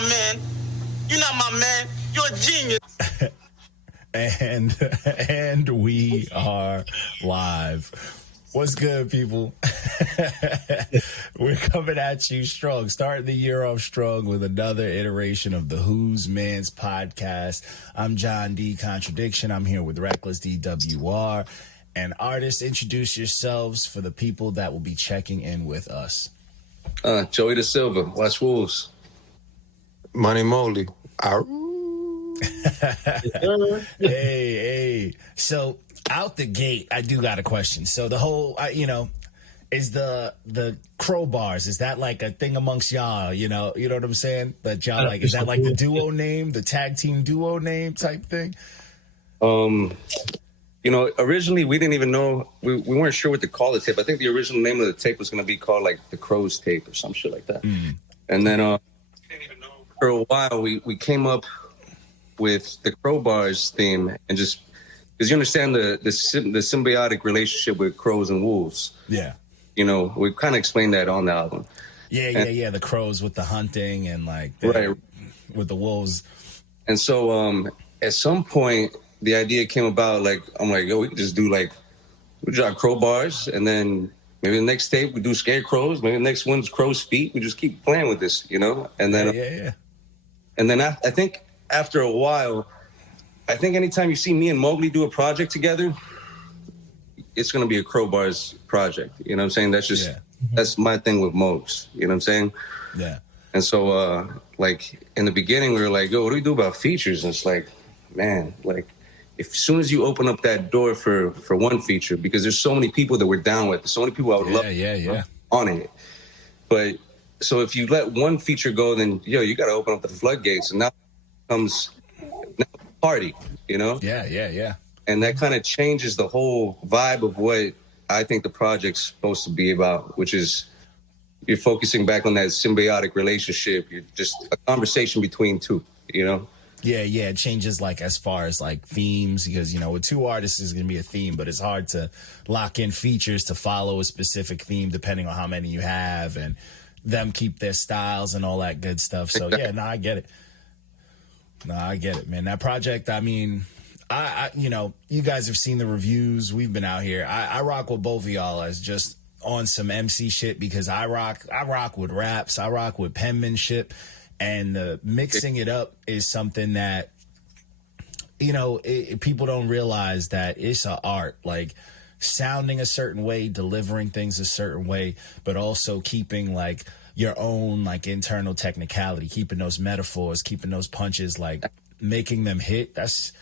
my man. You're not my man. You're a genius. And we are live. What's good, people? We're coming at you strong, starting the year off strong with another iteration of the Who's Manz podcast. I'm John D. Contradiction. I'm here with RecklessDWR. And artists, introduce yourselves for the people that will be checking in with us. Joey Dasilva, watch Wolves. My name Mogly. Hey. So out the gate, I do got a question. So the whole, is the crowbars, is that like a thing amongst y'all? You know what I'm saying? That y'all like, is that like the duo name, the tag team duo name type thing? Originally we didn't even know, we weren't sure what to call the tape. I think the original name of the tape was going to be called like the Crow's Tape or some shit like that. And then for a while we came up with the Crowbars theme, and just because you understand the symbiotic relationship with crows and wolves. Yeah. We kind of explained that on the album. Yeah. The crows with the hunting and like with the wolves. And so at some point the idea came about, like, I'm like, yo, we could just do we draw crowbars, and then maybe the next tape we do scarecrows, maybe the next one's crow's feet. We just keep playing with this, And then yeah. And then I think after a while, I think anytime you see me and Mogly do a project together, it's going to be a Crowbars project. You know what I'm saying? That's just, that's my thing with Mogs. You know what I'm saying? Yeah. And so, in the beginning, we were like, yo, what do we do about features? And it's like, man, as soon as you open up that door for one feature, because there's so many people that we're down with, so many people I would love on it. But so if you let one feature go, then, you got to open up the floodgates. And now comes party, Yeah. And that kind of changes the whole vibe of what I think the project's supposed to be about, which is you're focusing back on that symbiotic relationship. You're just a conversation between two, Yeah, it changes as far as themes, because with two artists is going to be a theme, but it's hard to lock in features to follow a specific theme depending on how many you have and them keep their styles and all that good stuff. So I get it. I get it, man. That project, I mean, I you guys have seen the reviews. We've been out here. I rock with both of y'all as just on some MC shit, because I rock with raps. I rock with penmanship, and mixing it up is something that, people don't realize that it's an art, sounding a certain way, delivering things a certain way, but also keeping your own internal technicality, keeping those metaphors, keeping those punches, making them hit. That's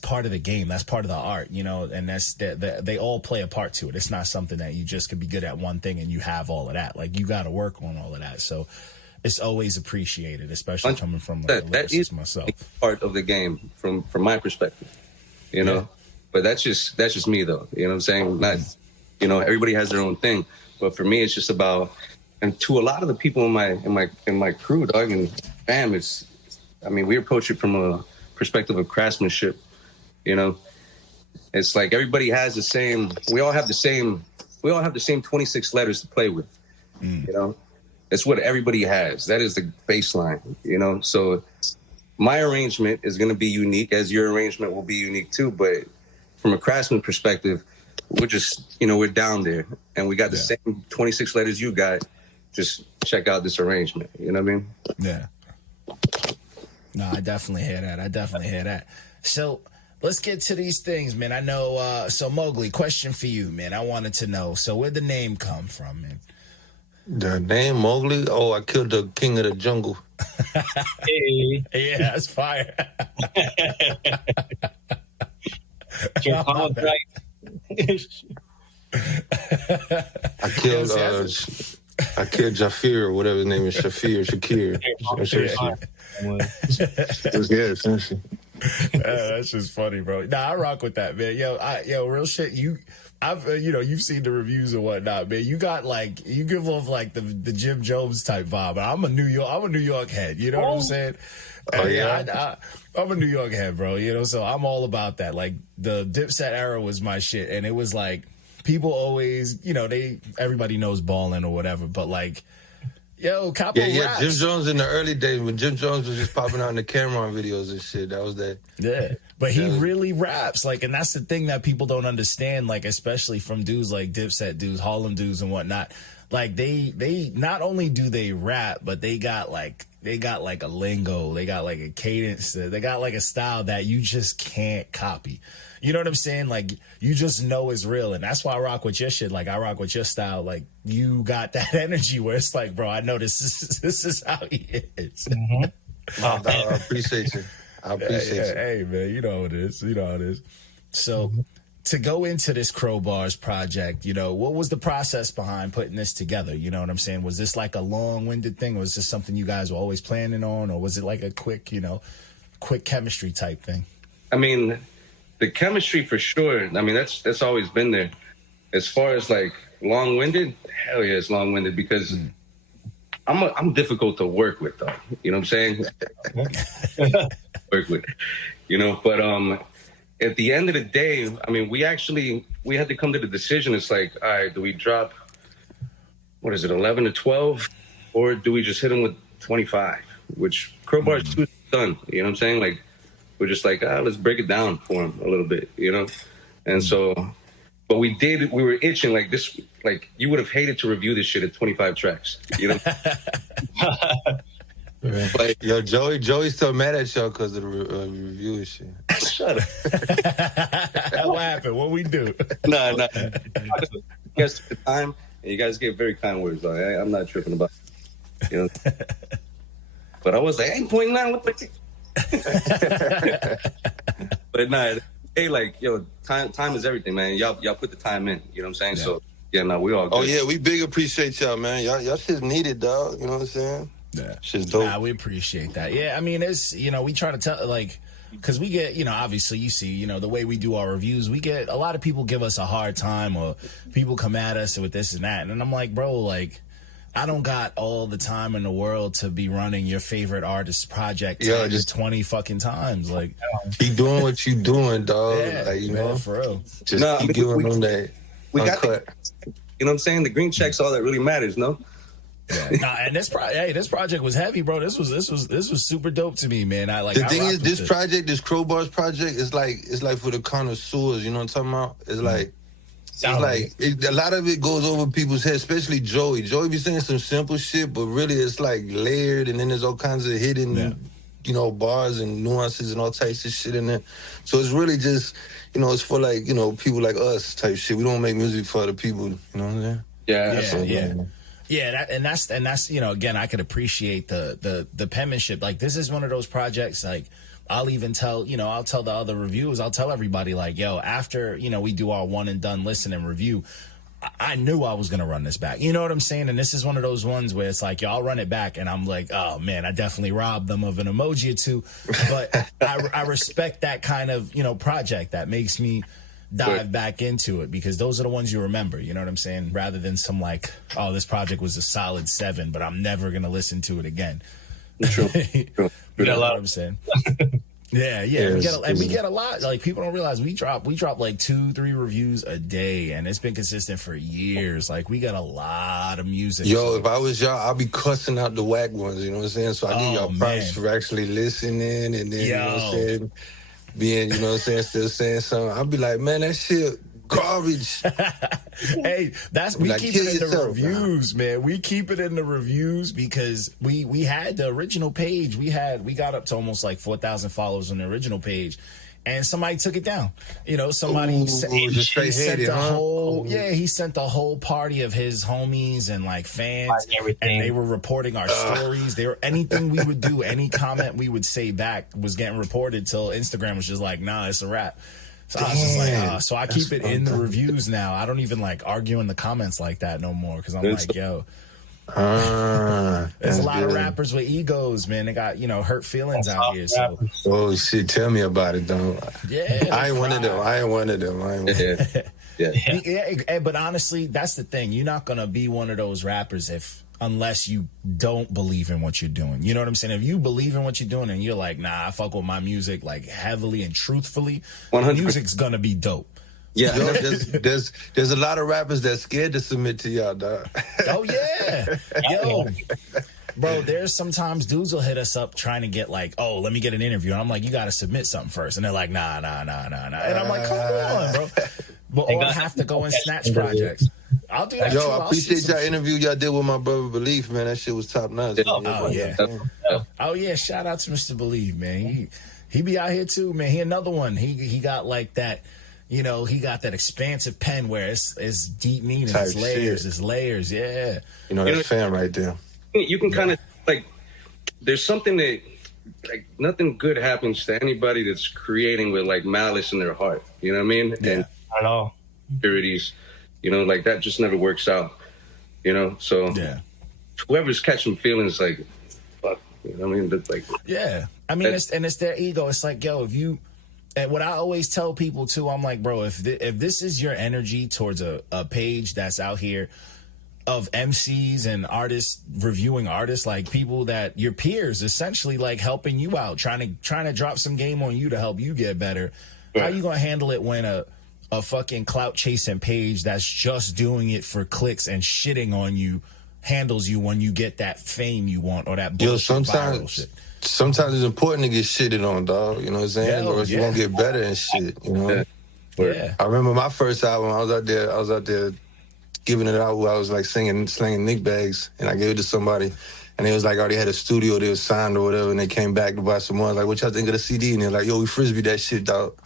part of the game. That's part of the art, and that's they all play a part to it. It's not something that you just could be good at one thing and you have all of that. You got to work on all of that. So it's always appreciated, especially coming from a lyricist myself. Part of the game from my perspective, But that's just me though. You know what I'm saying? Not, everybody has their own thing, but for me, it's just about. And to a lot of the people in my crew, dog, and fam, we approach it from a perspective of craftsmanship. It's like everybody has the same. We all have the same 26 letters to play with. It's what everybody has. That is the baseline. So my arrangement is going to be unique, as your arrangement will be unique too. But from a craftsman perspective, we're just we're down there, and we got the same 26 letters you got. Just check out this arrangement. You know what I mean? Yeah. No, I definitely hear that. So let's get to these things, man. I know. So Mogly, question for you, man. I wanted to know. So where'd the name come from, man? The name Mogly? Oh, I killed the king of the jungle. Hey. Yeah, that's fire. Your mom's right. I killed Jafir, or whatever his name is, Shakir. Essentially. That's just funny, bro. Nah, I rock with that, man. Yo, real shit. You've seen the reviews and whatnot, man. You got you give off the Jim Jones type vibe. I'm a New York head. You know what I'm saying? Oh yeah. I'm a New York head, bro. So I'm all about that. The Dipset era was my shit, and it was people always, everybody knows ballin' or whatever, but Yo, Capo raps. Jim Jones in the early days when Jim Jones was just popping out in the Cameron videos and shit. That was that. Yeah, but he really raps, like, and that's the thing that people don't understand, like, especially from dudes like Dipset dudes, Harlem dudes and whatnot. Like, they not only do they rap, but they got like a lingo, they got like a cadence, they got like a style that you just can't copy. You know what I'm saying? Like, you just know it's real. And that's why I rock with your shit. Like, I rock with your style. Like, you got that energy where it's like, bro, I know this is how he is. Mm-hmm. I appreciate you. I appreciate you. Hey, man, you know how it is. You know how it is. So, to go into this Crowbars project, you know, what was the process behind putting this together? You know what I'm saying? Was this like a long-winded thing? Was this something you guys were always planning on? Or was it like a quick chemistry type thing? I mean, the chemistry for sure. I mean, that's always been there. As far as like long-winded, hell yeah, it's long-winded because I'm difficult to work with, though. You know what I'm saying? Work with, you know. But at the end of the day, I mean, we had to come to the decision. It's like, all right, do we drop, 11 to 12, or do we just hit them with 25? Which Crowbars 2 is done. You know what I'm saying? Like, we're just like, let's break it down for him a little bit, you know? And so, but we were itching like this, like you would have hated to review this shit at 25 tracks, you know? But yo, Joey's still mad at y'all because of the review and shit. Shut up. What happened? What we do? No. You guys took the time, and you guys gave very kind words. I'm not tripping about it, you know? But I was like, 8.9, what the... But nah, hey, like, yo, time is everything, man. Y'all put the time in, you know what I'm saying? Yeah. So yeah, no, we all good. Oh yeah, we big appreciate y'all, man. Y'all shit's needed, dog. You know what I'm saying? Yeah, shit's dope. Nah, we appreciate that. Yeah, I mean, it's, you know, we try to tell, like, because we get, you know, obviously you see, you know, the way we do our reviews, we get a lot of people give us a hard time, or people come at us with this and that, and I'm like, bro, like, I don't got all the time in the world to be running your favorite artist's project just 20 fucking times. Like, keep doing what you doing, dog. Yeah, like, you man, know, for real. Just keep giving them that. We got the, you know what I'm saying? The green check's all that really matters, no? Yeah. Nah, and this project was heavy, bro. This was super dope to me, man. The thing is, this Crowbars project is like for the connoisseurs. You know what I'm talking about? It's like. A lot of it goes over people's heads, especially Joey. Joey be saying some simple shit, but really it's like layered, and then there's all kinds of hidden, you know, bars and nuances and all types of shit in there. So it's really just, you know, it's for like, you know, people like us type shit. We don't make music for other people. You know what I'm saying? Yeah, that's you know, again, I could appreciate the penmanship. Like, this is one of those projects, like, I'll even tell, you know, I'll tell the other reviewers, I'll tell everybody, like, yo, after, you know, we do our one and done listen and review, I knew I was going to run this back. You know what I'm saying? And this is one of those ones where it's like, yo, I'll run it back. And I'm like, oh, man, I definitely robbed them of an emoji or two. But I respect that kind of, you know, project that makes me dive back into it, because those are the ones you remember. You know what I'm saying? Rather than some like, oh, this project was a solid 7, but I'm never going to listen to it again. True. You know what I'm saying? Yeah. We get a lot. Like, people don't realize we drop like 2-3 reviews a day, and it's been consistent for years. Like, we got a lot of music. Yo, if I was y'all, I'll be cussing out the whack ones. You know what I'm saying? So I give y'all props for actually listening, and then you know what I'm saying, being, you know what I'm saying, still saying something. I'll be like, man, that shit garbage. Hey, we keep it in the reviews, man. We keep it in the reviews because we had the original page. We got up to almost like 4,000 followers on the original page, and somebody took it down. You know, somebody sent the whole party of his homies and like fans, and they were reporting our stories. Anything we would do, any comment we would say back was getting reported till Instagram was just like, nah, it's a wrap. So I was just like, so I keep it in the reviews now. I don't even like argue in the comments like that no more, because I'm like, yo, there's a lot of rappers with egos, man. They got, you know, hurt feelings out here. So, oh shit, tell me about it, though. Yeah, I ain't one of them. Yeah. But honestly, that's the thing. You're not gonna be one of those rappers unless you don't believe in what you're doing. You know what I'm saying? If you believe in what you're doing and you're like, nah, I fuck with my music like heavily and truthfully, 100%. music's gonna be dope. Yeah. Yo, there's a lot of rappers that's scared to submit to y'all, dog. Oh yeah, yo, bro. There's sometimes dudes will hit us up trying to get like, oh, let me get an interview. And I'm like, you got to submit something first, and they're like, nah. And I'm like, come on, bro. But or I have to go and snatch projects. I'll do that. Yo, too. I appreciate y'all interview y'all did with my brother Belief, man. That shit was top notch. Oh yeah. Shout out to Mr. Believe, man. He be out here too, man. He another one. He got like that. You know, he got that expansive pen where it's deep meaning, it's layers, yeah. You know, that's fan right there. You can kind of, like, there's something that, like, nothing good happens to anybody that's creating with, like, malice in their heart. You know what I mean? Yeah. And I know. impurities, you know, like, that just never works out. You know? So, whoever's catching feelings, like, fuck, you know what I mean? That's like, yeah. I mean, it's their ego. It's like, yo, if you... And what I always tell people too, I'm like, bro, if this is your energy towards a page that's out here of MCs and artists reviewing artists, like people that your peers essentially like helping you out, trying to drop some game on you to help you get better. How you gonna handle it when a fucking clout chasing page that's just doing it for clicks and shitting on you handles you when you get that fame you want or that bullshit viral shit? Sometimes it's important to get shitted on, dog. You know what I'm saying? Or else you won't get better and shit. You know? Yeah. I remember my first album. I was out there giving it out. I was like slinging nick bags, and I gave it to somebody, and they was like already had a studio they was signed or whatever, and they came back to buy some more. I was like, what y'all think of the CD? And they're like, yo, we frisbee that shit, dog.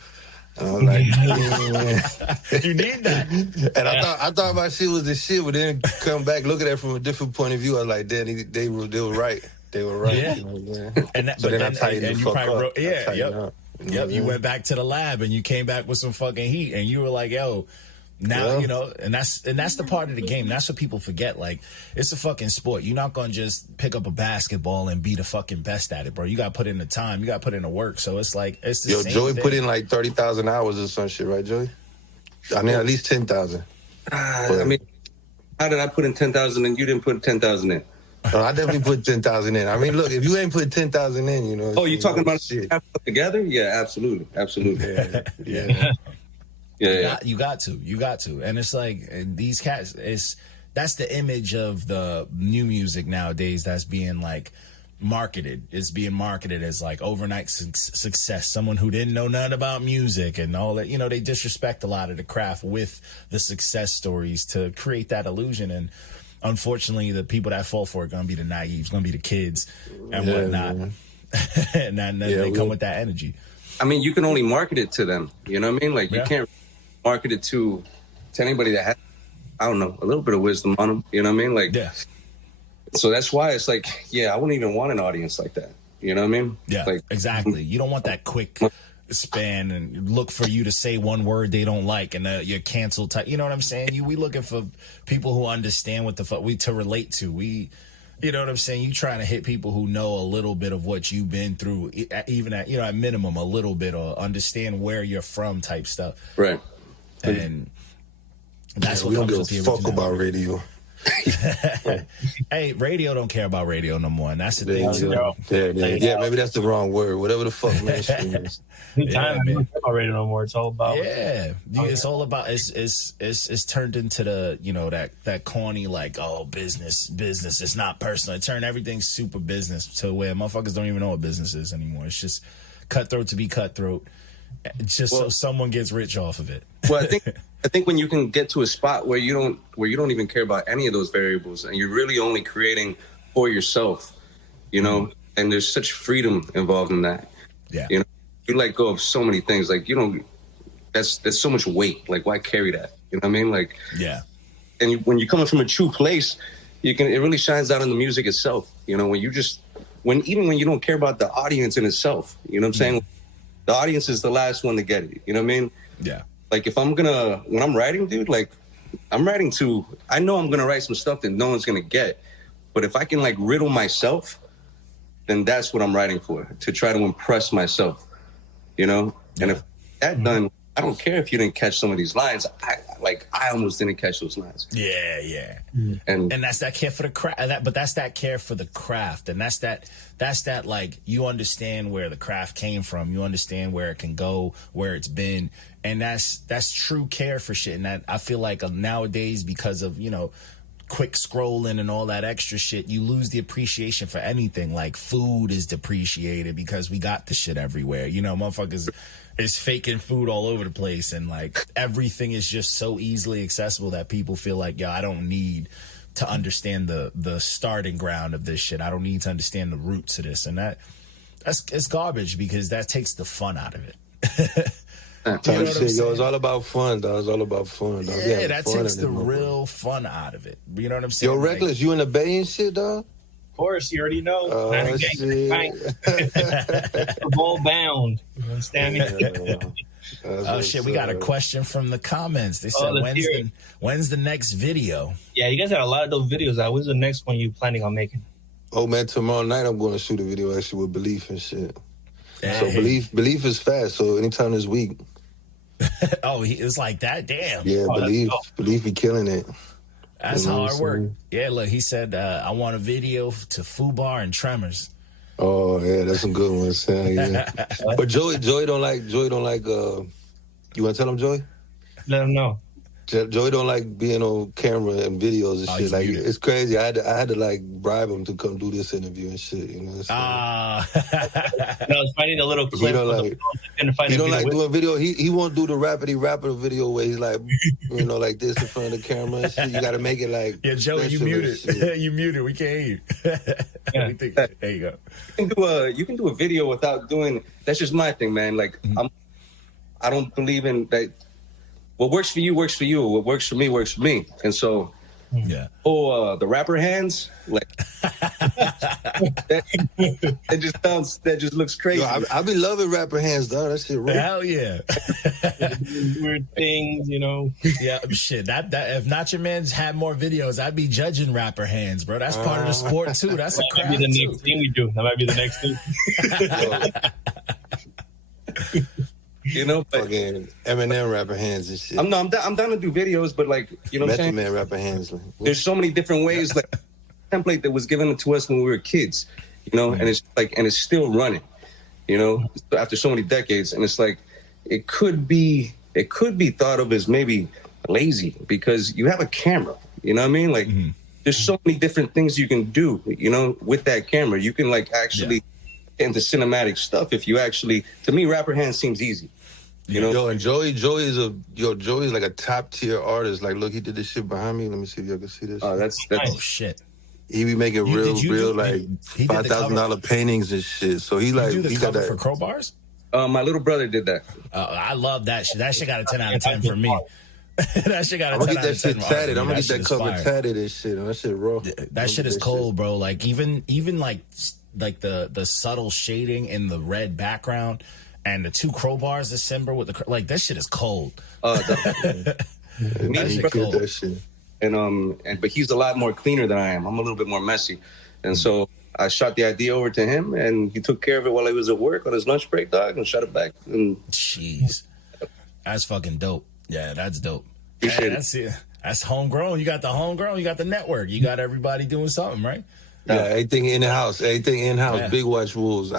And I was like, you need that. And I thought my shit was the shit, but then come back, look at it from a different point of view. I was like, damn, they were right. They were right. Yeah. You know what I'm saying? And that, so then I tightened and the you fuck probably up. wrote, you went back to the lab and you came back with some fucking heat and you were like, yo, now you know, and that's the part of the game. That's what people forget. Like, it's a fucking sport. You're not gonna just pick up a basketball and be the fucking best at it, bro. You gotta put in the time. You gotta put in the work. So it's like it's the same Joey thing. put in like 30,000 hours or some shit, right, Joey? I mean, at least 10,000. I mean, how did I put in 10,000 and you didn't put 10,000 in? I definitely put 10,000 in. I mean, look, if you ain't put 10,000 in, you know. Oh, you talking about shit together? Yeah, absolutely. Yeah. You got to. And it's like these cats, that's the image of the new music nowadays that's being like marketed. It's being marketed as like overnight success. Someone who didn't know nothing about music and all that. You know, they disrespect a lot of the craft with the success stories to create that illusion. And unfortunately, the people that fall for it are going to be the naives, going to be the kids and whatnot. And then they come with that energy. I mean, you can only market it to them. You know what I mean? Like, you can't market it to anybody that has, I don't know, a little bit of wisdom on them. You know what I mean? Like, so that's why it's like, I wouldn't even want an audience like that. You know what I mean? Yeah, like, exactly. You don't want that quick span and look for you to say one word they don't like and you're canceled type. You know what I'm saying? We looking for people who understand what the fuck we to relate to. You know what I'm saying? You trying to hit people who know a little bit of what you've been through, even at at minimum a little bit, or understand where you're from type stuff. Right. And that's what we don't comes give with a the fuck about radio. Hey, radio don't care about radio no more, and that's the thing too. Yeah, maybe that's the wrong word. Whatever the fuck mainstream is. I don't care about radio no more. It's all about it's all about it's turned into the that corny like business. It's not personal. It turned everything super business to where motherfuckers don't even know what business is anymore. It's just cutthroat to be cutthroat, just so someone gets rich off of it. Well, I think when you can get to a spot where you don't even care about any of those variables and you're really only creating for yourself, and there's such freedom involved in that. Yeah. You let go of so many things. Like, there's so much weight. Like, why carry that? You know what I mean? Like, and when you're coming from a true place, it really shines out in the music itself. When you don't care about the audience in itself, you know what I'm saying? The audience is the last one to get it. You know what I mean? Yeah. Like, when I'm writing, dude, like, I know I'm going to write some stuff that no one's going to get. But if I can, like, riddle myself, then that's what I'm writing for, to try to impress myself, And if that done, I don't care if you didn't catch some of these lines. I almost didn't catch those lines. Yeah. And that's that care for the craft. But that's that care for the craft, and that's that like you understand where the craft came from. You understand where it can go, where it's been, and that's true care for shit. And that I feel like nowadays, because of quick scrolling and all that extra shit, you lose the appreciation for anything. Like food is depreciated because we got the shit everywhere. Motherfuckers is faking food all over the place, and like everything is just so easily accessible that people feel like, yo, I don't need to understand the starting ground of this shit. I don't need to understand the roots of this, and it's garbage because that takes the fun out of it. It's all about fun, dog. It's all about fun, dog. Yeah, that takes the real fun out of it. You know what I'm saying? Yo, Reckless, you in the Bay and shit, dog? Of course, you already know. Oh, shit. Ball bound. You understand me? Oh shit, we got a question from the comments. They said, when's the next video? Yeah, you guys had a lot of those videos out. When's the next one you planning on making? Oh man, tomorrow night I'm going to shoot a video actually with Belief and shit. Hey. So Belief is fast, so anytime this week. Oh, it's like that? Damn. Yeah, Belief be killing it. That's hard work. Yeah, look, he said, I want a video to Fubar and Tremors. Oh yeah, that's some good ones. Yeah. But Joey don't like. You want to tell him, Joey? Let him know. Joey don't like being on camera and videos and shit. Like it's crazy. I had to like bribe him to come do this interview and shit. You know. I was finding a little clip. He don't like doing video. He won't do the rappity rapper video where he's like, like this in front of the camera and shit. You got to make it like. Yeah, Joey, you muted. You muted. We can't hear you. There you go. You can do a video without doing. That's just my thing, man. Like I don't believe in that. What works for you works for you. What works for me works for me. And so, the rapper hands, like that just looks crazy. Yo, I be loving rapper hands, though. That shit real. Hell yeah. Weird things, Yeah, shit. That if NotYaManz had more videos, I'd be judging rapper hands, bro. That's part of the sport too. That's a craft too. That might be the next thing we do. That might be the next thing. But fucking Eminem rapper hands and shit. I'm down to do videos, but like, what I'm saying? Man rapper hands. Like, there's so many different ways. Like template that was given to us when we were kids, and it's like, and it's still running, after so many decades, and it's like, it could be thought of as maybe lazy because you have a camera. You know what I mean? Like, there's so many different things you can do. With that camera, you can like actually. Into cinematic stuff if you actually, to me, rapper hands seems easy, Yo, and Joey's like a top tier artist. Like, look, he did this shit behind me. Let me see if y'all can see this. Oh, that's oh shit. He be making real like $5,000 paintings and shit. So he like do the he cover got that for Crowbars. My little brother did that. I love that shit. That shit got a 10 out of 10 for me. That shit got a 10 out of 10. I'm gonna get that shit tatted. I'm gonna get that cover fire. tatted and shit. And that shit raw. That shit is cold, bro. Like even like the subtle shading in the red background and the two crowbars of Simba with the like that shit is cold. That shit cold. That shit. But he's a lot more cleaner than I am. I'm a little bit more messy, and so I shot the idea over to him, and he took care of it while he was at work on his lunch break, dog, and shot it back. And jeez, that's fucking dope. Yeah, that's dope. That's it. That's homegrown. You got the homegrown. You got the network. You got everybody doing something, right? Yeah, everything in the house. Everything in house. Yeah. Big watch wolves. They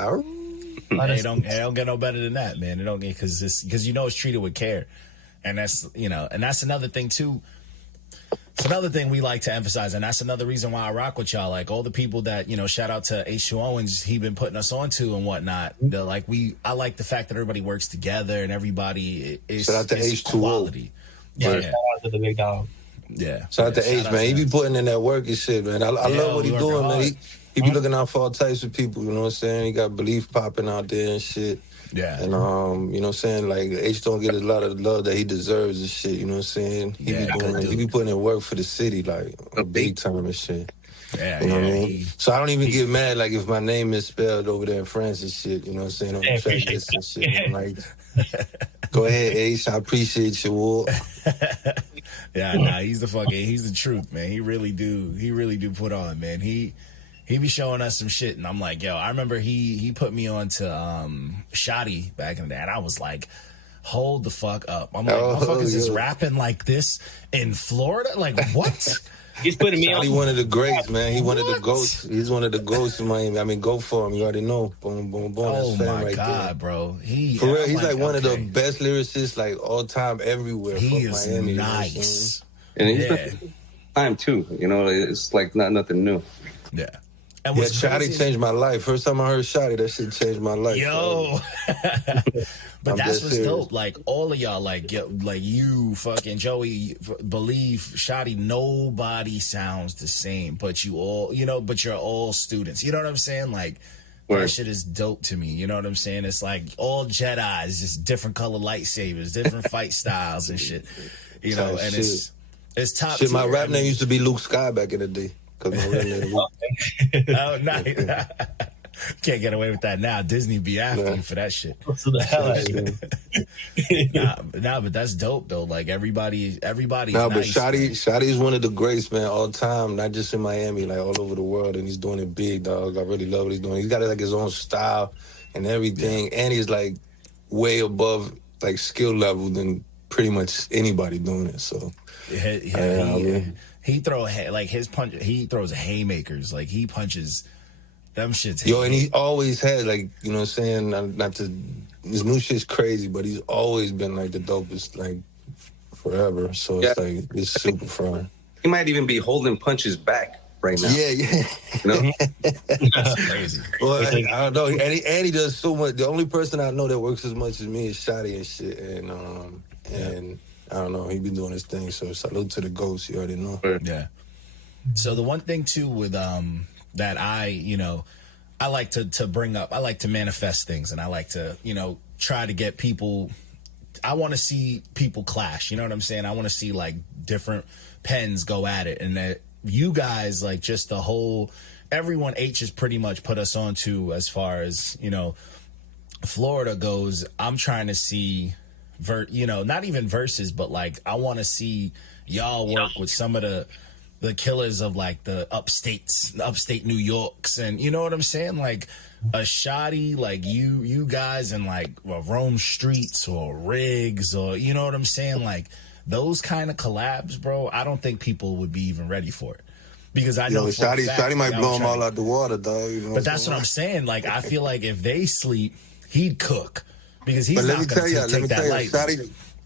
don't get no better than that, man. They don't get because it's treated with care, and that's and that's another thing too. It's another thing we like to emphasize, and that's another reason why I rock with y'all. Like all the people that shout out to H2 Owens, he been putting us onto and whatnot. I like the fact that everybody works together and everybody is shout out to H2O. Quality. Yeah, shout out to the big dog. Yeah. Shout out to H, man. He be putting in that work and shit, man. I love what he doing, man. He be looking out for all types of people, you know what I'm saying? He got Belief popping out there and shit. Yeah. And, you know what I'm saying? Like, H don't get a lot of love that he deserves and shit, you know what I'm saying? He be putting in work for the city, like, big time and shit. Yeah, you know what I mean? So I don't even get mad, like, if my name is spelled over there in France and shit, you know what I'm saying? On the track list and shit. I'm like, go ahead, Ace. I appreciate you all. Yeah, he's the truth, man. He really do put on, man. He be showing us some shit, and I'm like, yo, I remember he put me on to Shoddy back in the day, and I was like, hold the fuck up. I'm like, motherfuckers is rapping like this in Florida? Like, what? He's putting me on. He one of the greats, man. He one of the ghosts. He's one of the ghosts in Miami. I mean, go for him. You already know. Boom, boom, boom. Oh That's my right God, there. bro. For real, he's like one of the best lyricists, like all time, everywhere. He from is Miami, nice. And he's time too. You know, it's like nothing new. Yeah. And Shotty changed my life. First time I heard Shotty, that shit changed my life. Yo. But that's what's dope. Like, all of y'all, like you, fucking Joey, believe Shotty, nobody sounds the same, but you all, you know, but you're all students. You know what I'm saying? Like, that shit is dope to me. You know what I'm saying? It's like all Jedis, just different color lightsabers, different fight styles and shit. You know, and it's top tier. My rap name used to be Luke Sky back in the day. Oh, nice. Can't get away with that now. Disney be after you for that shit. What's the hell out of nah, but that's dope though. Like everybody. Nah, nice, but Shotty is one of the greats, man, all time. Not just in Miami, like all over the world, and he's doing it big, dog. I really love what he's doing. He's got like his own style and everything, and he's like way above like skill level than pretty much anybody doing it. So he throws haymakers. Like he punches them shits. Yo, and he always had like, you know what I'm saying, not to, his new shit's crazy, but he's always been like the dopest, like forever. So it's like, it's super fun. He might even be holding punches back right now. Yeah. You know? That's crazy. Well, I don't know. And he does so much. The only person I know that works as much as me is Shotty and shit. And I don't know, he been doing his thing, so salute to the ghost, you already know. Yeah. So the one thing too with that I like to bring up, I like to manifest things, and I like to, try to get people, I want to see people clash, you know what I'm saying? I want to see like different pens go at it, and that you guys, like, just the whole, everyone H has pretty much put us on to as far as, Florida goes. I'm trying to see not even verses, but like I want to see y'all work with some of the killers of like the upstate New Yorks, and you know what I'm saying, like a Shotty, like you guys, and like Rome Streets or Riggs, or you know what I'm saying, like those kind of collabs, bro. I don't think people would be even ready for it, because I know Shotty might blow them all out the water, dog. But that's what I'm saying. Like I feel like if they sleep, he'd cook. Because he's not going to take that light.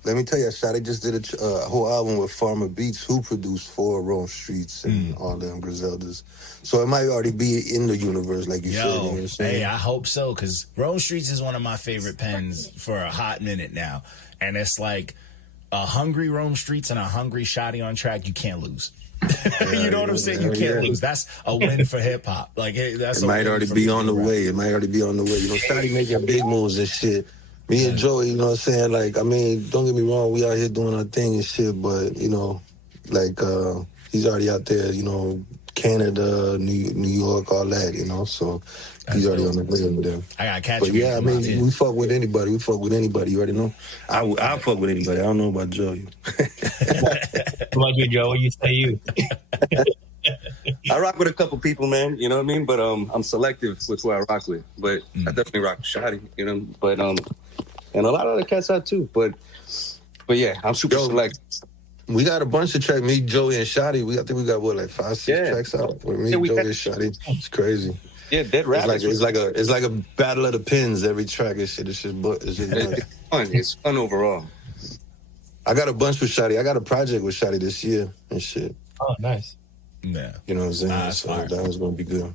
Let me tell you, Shotty just did a whole album with Farmer Beats, who produced 4 Rome Streets and all them Griseldas. So it might already be in the universe, like you said. You know what I'm saying? Hey, I hope so, because Rome Streets is one of my favorite pens for a hot minute now. And it's like a hungry Rome Streets and a hungry Shotty on track, you can't lose. You know what I'm saying? You can't lose. That's a win for hip hop. Like that's. It might already be on the way. It might already be on the way. You know, Shotty making big moves and shit. Me and Joey, you know what I'm saying? Like, I mean, don't get me wrong, we out here doing our thing and shit, but, like, he's already out there, Canada, New York, all that, so he's already on the way over there. I gotta catch him. But yeah, I mean, we fuck with anybody. You already know. I fuck with anybody. I don't know about Joey. What about you, Joe? What you say you? I rock with a couple people, man. You know what I mean? But I'm selective with who I rock with. But I definitely rock with Shotty, But and a lot of other cats out too. But yeah, I'm super selective. We got a bunch of tracks. Me, Joey, and Shotty. I think we got 5, 6 tracks out with me, Joey, and Shotty. It's crazy. Yeah, dead rap. It's like a battle of the pens. Every track and shit. It's fun. It's fun overall. I got a bunch with Shotty. I got a project with Shotty this year and shit. Oh, nice. Yeah. You know what I'm saying? So that was gonna be good.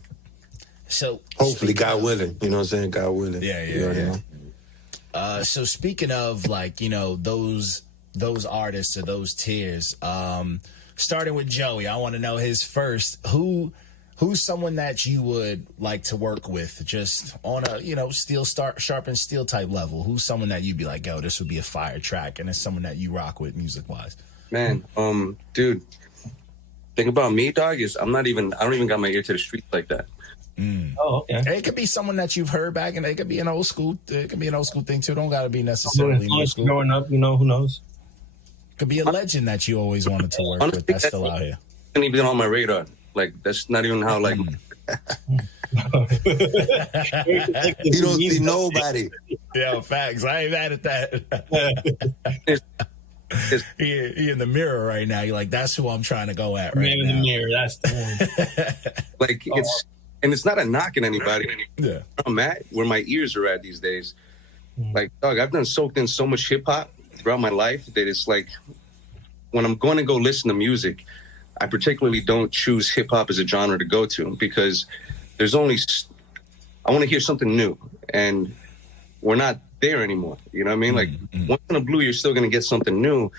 So hopefully, God willing. You know what I'm saying? God willing. Yeah. So speaking of like, those artists or those tiers, starting with Joey, I want to know his first. Who's someone that you would like to work with, just on a sharpen steel type level? Who's someone that you'd be like, yo, this would be a fire track, and it's someone that you rock with music wise? Man, dude. Thing about me, dog, is I don't even got my ear to the streets like that. Oh, okay. It could be someone that you've heard back, and it could be an old school. It could be an old school thing too. Don't gotta be necessarily new school. Growing up, who knows? Could be a legend that you always wanted to work with. That's still out here. Hasn't even on my radar. Like that's not even how like. You don't see nobody. Yeah, facts. I ain't mad at that. He in the mirror right now. You're like, that's who I'm trying to go at right now. In the mirror, that's the one. Like it's not a knock at anybody. Yeah, I'm at where my ears are at these days. Like, dog, I've done soaked in so much hip hop throughout my life that it's like when I'm going to go listen to music, I particularly don't choose hip hop as a genre to go to because there's only I want to hear something new, and we're not there anymore. You know what I mean? Like once in a blue, you're still going to get something new.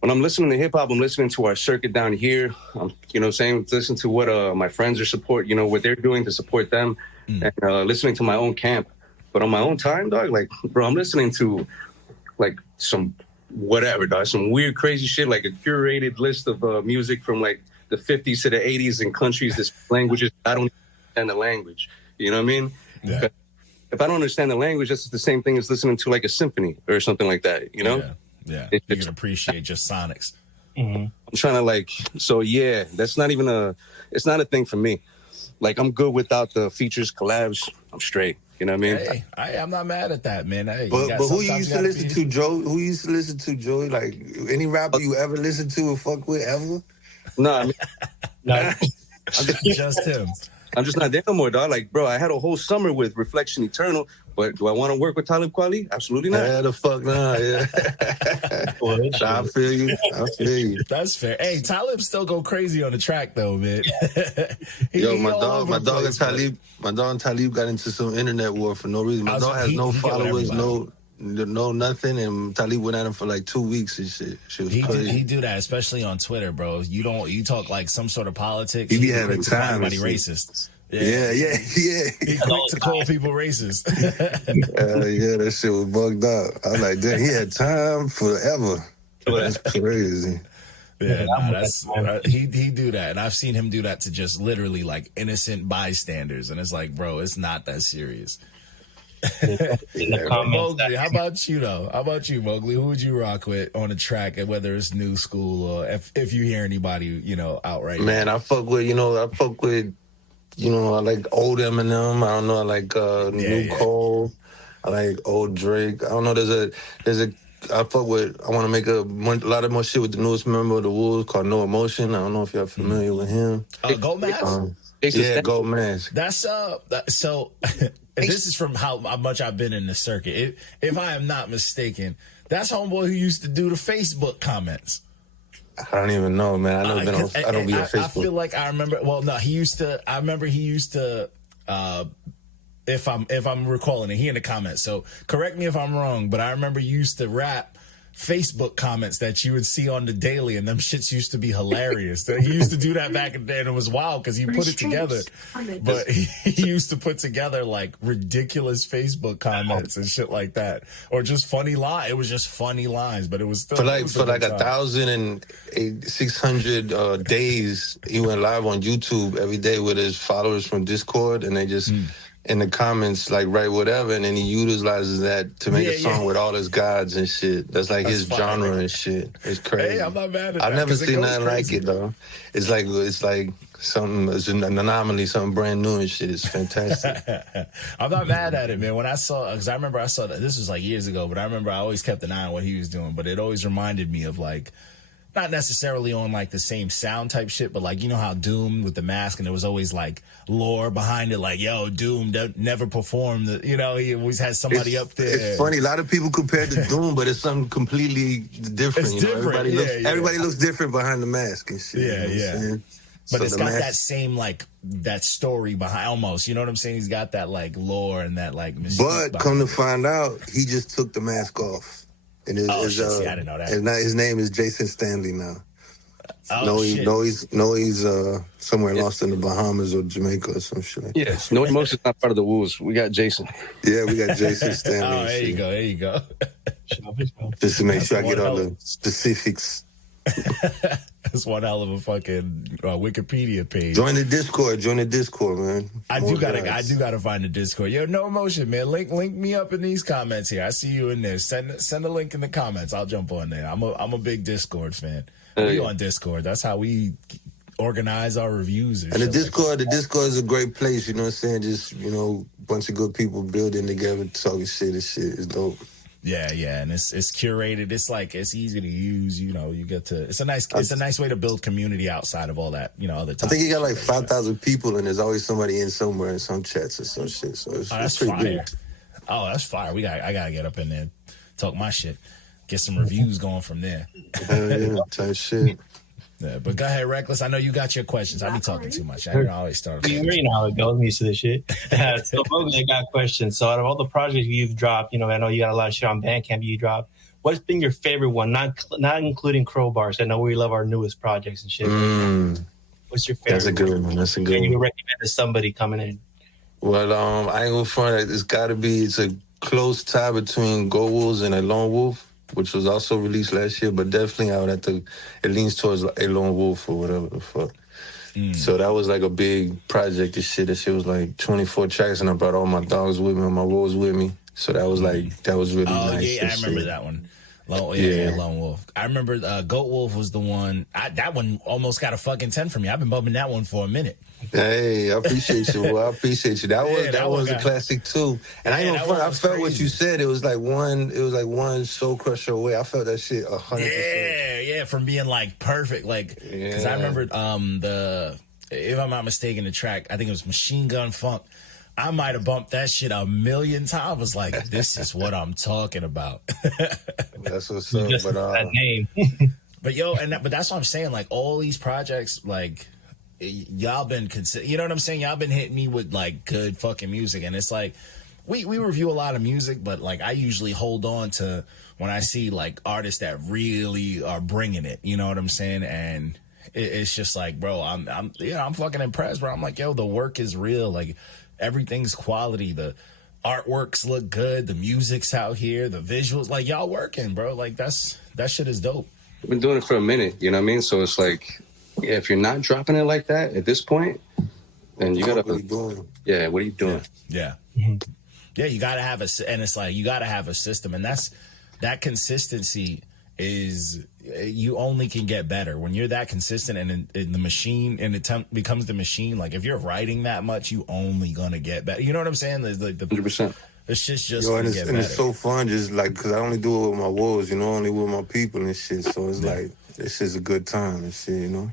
When I'm listening to hip hop, I'm listening to our circuit down here. I'm, listen to what my friends are what they're doing to support them, and listening to my own camp. But on my own time, dog, like, bro, I'm listening to like some whatever, dog, some weird, crazy shit, like a curated list of music from like the 50s to the 80s in countries, this languages I don't understand the language. You know what I mean? Yeah. If I don't understand the language, that's the same thing as listening to like a symphony or something like that, you know? Yeah. You can appreciate just sonics. I'm trying to that's not even it's not a thing for me. Like, I'm good without the features, collabs. I'm straight. You know what I mean? Hey, I'm not mad at that, man. Hey, but who you used to listen to, Joe? Who you used to listen to, Joey? Like, any rapper you ever listened to or fuck with ever? No, I mean, No. just him. I'm just not there no more, dog. Like, bro, I had a whole summer with Reflection Eternal, but do I want to work with Talib Kweli? Absolutely not. Yeah, the fuck nah, yeah. I feel you. That's fair. Hey, Talib still go crazy on the track though, man. My dog and Talib got into some internet war for no reason. My dog has no followers, no nothing, and Talib went at him for like 2 weeks and shit. She was crazy. He do that, especially on Twitter, bro. You talk like some sort of politics. He be having time. Everybody racist. Yeah. He quick to call people racist. Yeah, that shit was bugged out. I was like, damn, he had time forever. That's crazy. Yeah, that's he do that, and I've seen him do that to just literally like innocent bystanders, and it's like, bro, it's not that serious. In the comments. Mogly, how about you though? How about you, Mogly? Who would you rock with on the track, whether it's new school or if you hear anybody out right now? Man, I fuck with I like old Eminem. I don't know, I like new Cole. I like old Drake. I don't know. I want to make a lot of more shit with the newest member of the Wolves called No Emotion. I don't know if y'all familiar with him. Gold Manz? Yeah, Gold Manz. That's so. This is from how much I've been in the circuit. If I am not mistaken, that's homeboy who used to do the Facebook comments. I don't even know, man. I don't be on Facebook. I feel like I remember. Well, no, he used to. I remember he used to. If I'm recalling it, he in the comments. So correct me if I'm wrong, but I remember you used to rap Facebook comments that you would see on the daily, and them shits used to be hilarious. He used to do that back in the day, and it was wild because he put it together. But he used to put together like ridiculous Facebook comments and shit like that, or just funny lines. It was just funny lines, but it was still for like 1,600 days. He went live on YouTube every day with his followers from Discord, and they just. In the comments, like, write whatever, and then he utilizes that to make a song with all his gods and shit. That's his genre and shit. It's crazy. Hey, I'm not mad at that. I've never seen nothing like it, though. It's like something, it's an anomaly, something brand new and shit. It's fantastic. I'm not mad at it, man. When I saw, because I remember I saw that, this was like years ago, but I remember I always kept an eye on what he was doing, but it always reminded me of like, not necessarily on like the same sound type shit, but like, you know how Doom with the mask, and there was always like lore behind it, like, yo, Doom never performed, he always has somebody up there. It's funny, a lot of people compare it to Doom, but it's something completely different. It's different. Everybody looks different behind the mask and shit. Yeah. But it's got that same like that story behind almost, you know what I'm saying? He's got that like lore and that like mystique. But come to find out, he just took the mask off. And I didn't know that. And his name is Jason Stanley now. He's somewhere lost in the Bahamas or Jamaica or some shit. Yes, No Emotion's not part of the Wolves. We got Jason. Yeah, we got Jason Stanley. There you go. Just to make sure I get all the specifics. That's one hell of a fucking Wikipedia page. Join the Discord, man. I do gotta find the Discord. Yo, No Emotion, man. Link me up in these comments here. I see you in there. Send a link in the comments. I'll jump on there. I'm a big Discord fan. We on Discord. That's how we organize our reviews. And the Discord is a great place. You know what I'm saying? Just, you know, bunch of good people building together, talking shit and shit. It's dope. Yeah, and it's curated. It's like it's easy to use. You know, you get to. It's a nice way to build community outside of all that. You know, other. I think you got like 5,000 people, and there's always somebody in somewhere in some chats or some shit. So it's pretty fire. good. Oh, that's fire. I gotta get up in there, talk my shit, get some reviews going from there. Yeah, type shit. Yeah, but go ahead, Reckless. I know you got your questions. I be talking too much. I always start. You know how it goes. I'm used to this shit. So, Mogly, I got questions. So, out of all the projects you've dropped, you know, I know you got a lot of shit on Bandcamp you dropped. What's been your favorite one? Not including Crowbars. I know we love our newest projects and shit. What's your favorite? That's a good one. That's a good one. And you recommend to somebody coming in? Well, I ain't gonna front. It's a close tie between Go Wolves and A Lone Wolf, which was also released last year, but definitely I would have to, it leans towards A Lone Wolf or whatever the fuck. So that was like a big project and shit. That shit was like 24 tracks, and I brought all my dogs with me, all my wolves with me. So that was like, that was really nice. Yeah, I remember that one. Lone Wolf. I remember Goat Wolf was the one. That one almost got a fucking 10 for me. I've been bumping that one for a minute. Hey, I appreciate you. Well, I appreciate you. That was a classic too. And I ain't gonna front. I felt crazy. What you said. It was like one soul crusher away. I felt that shit 100%. Yeah, from being like perfect. Like, because I remember if I'm not mistaken, the track, I think it was Machine Gun Funk. I might have bumped that shit a million times. I was like, this is what I'm talking about. That's what's up. But that name. but that's what I'm saying. Like all these projects, like y'all been you know what I'm saying? Y'all been hitting me with like good fucking music, and it's like we review a lot of music, but like I usually hold on to when I see like artists that really are bringing it. You know what I'm saying? And it's just like, bro, I'm fucking impressed, bro. I'm like, yo, the work is real. Like everything's quality. The artworks look good. The music's out here. The visuals, like y'all working, bro. Like that shit is dope. I've been doing it for a minute, you know what I mean? So it's like, yeah, if you're not dropping it like that at this point, then you gotta. What are you doing? Yeah, what are you doing? Yeah, yeah. You gotta have and it's like you gotta have a system, and that consistency is you only can get better when you're that consistent, and in the machine, and it becomes the machine. Like if you're writing that much, you only gonna get better. You know what I'm saying? There's like 100%. It's just Yo, and get better. It's so fun, just like because I only do it with my wolves, you know, only with my people and shit. So it's like this is a good time and shit, you know.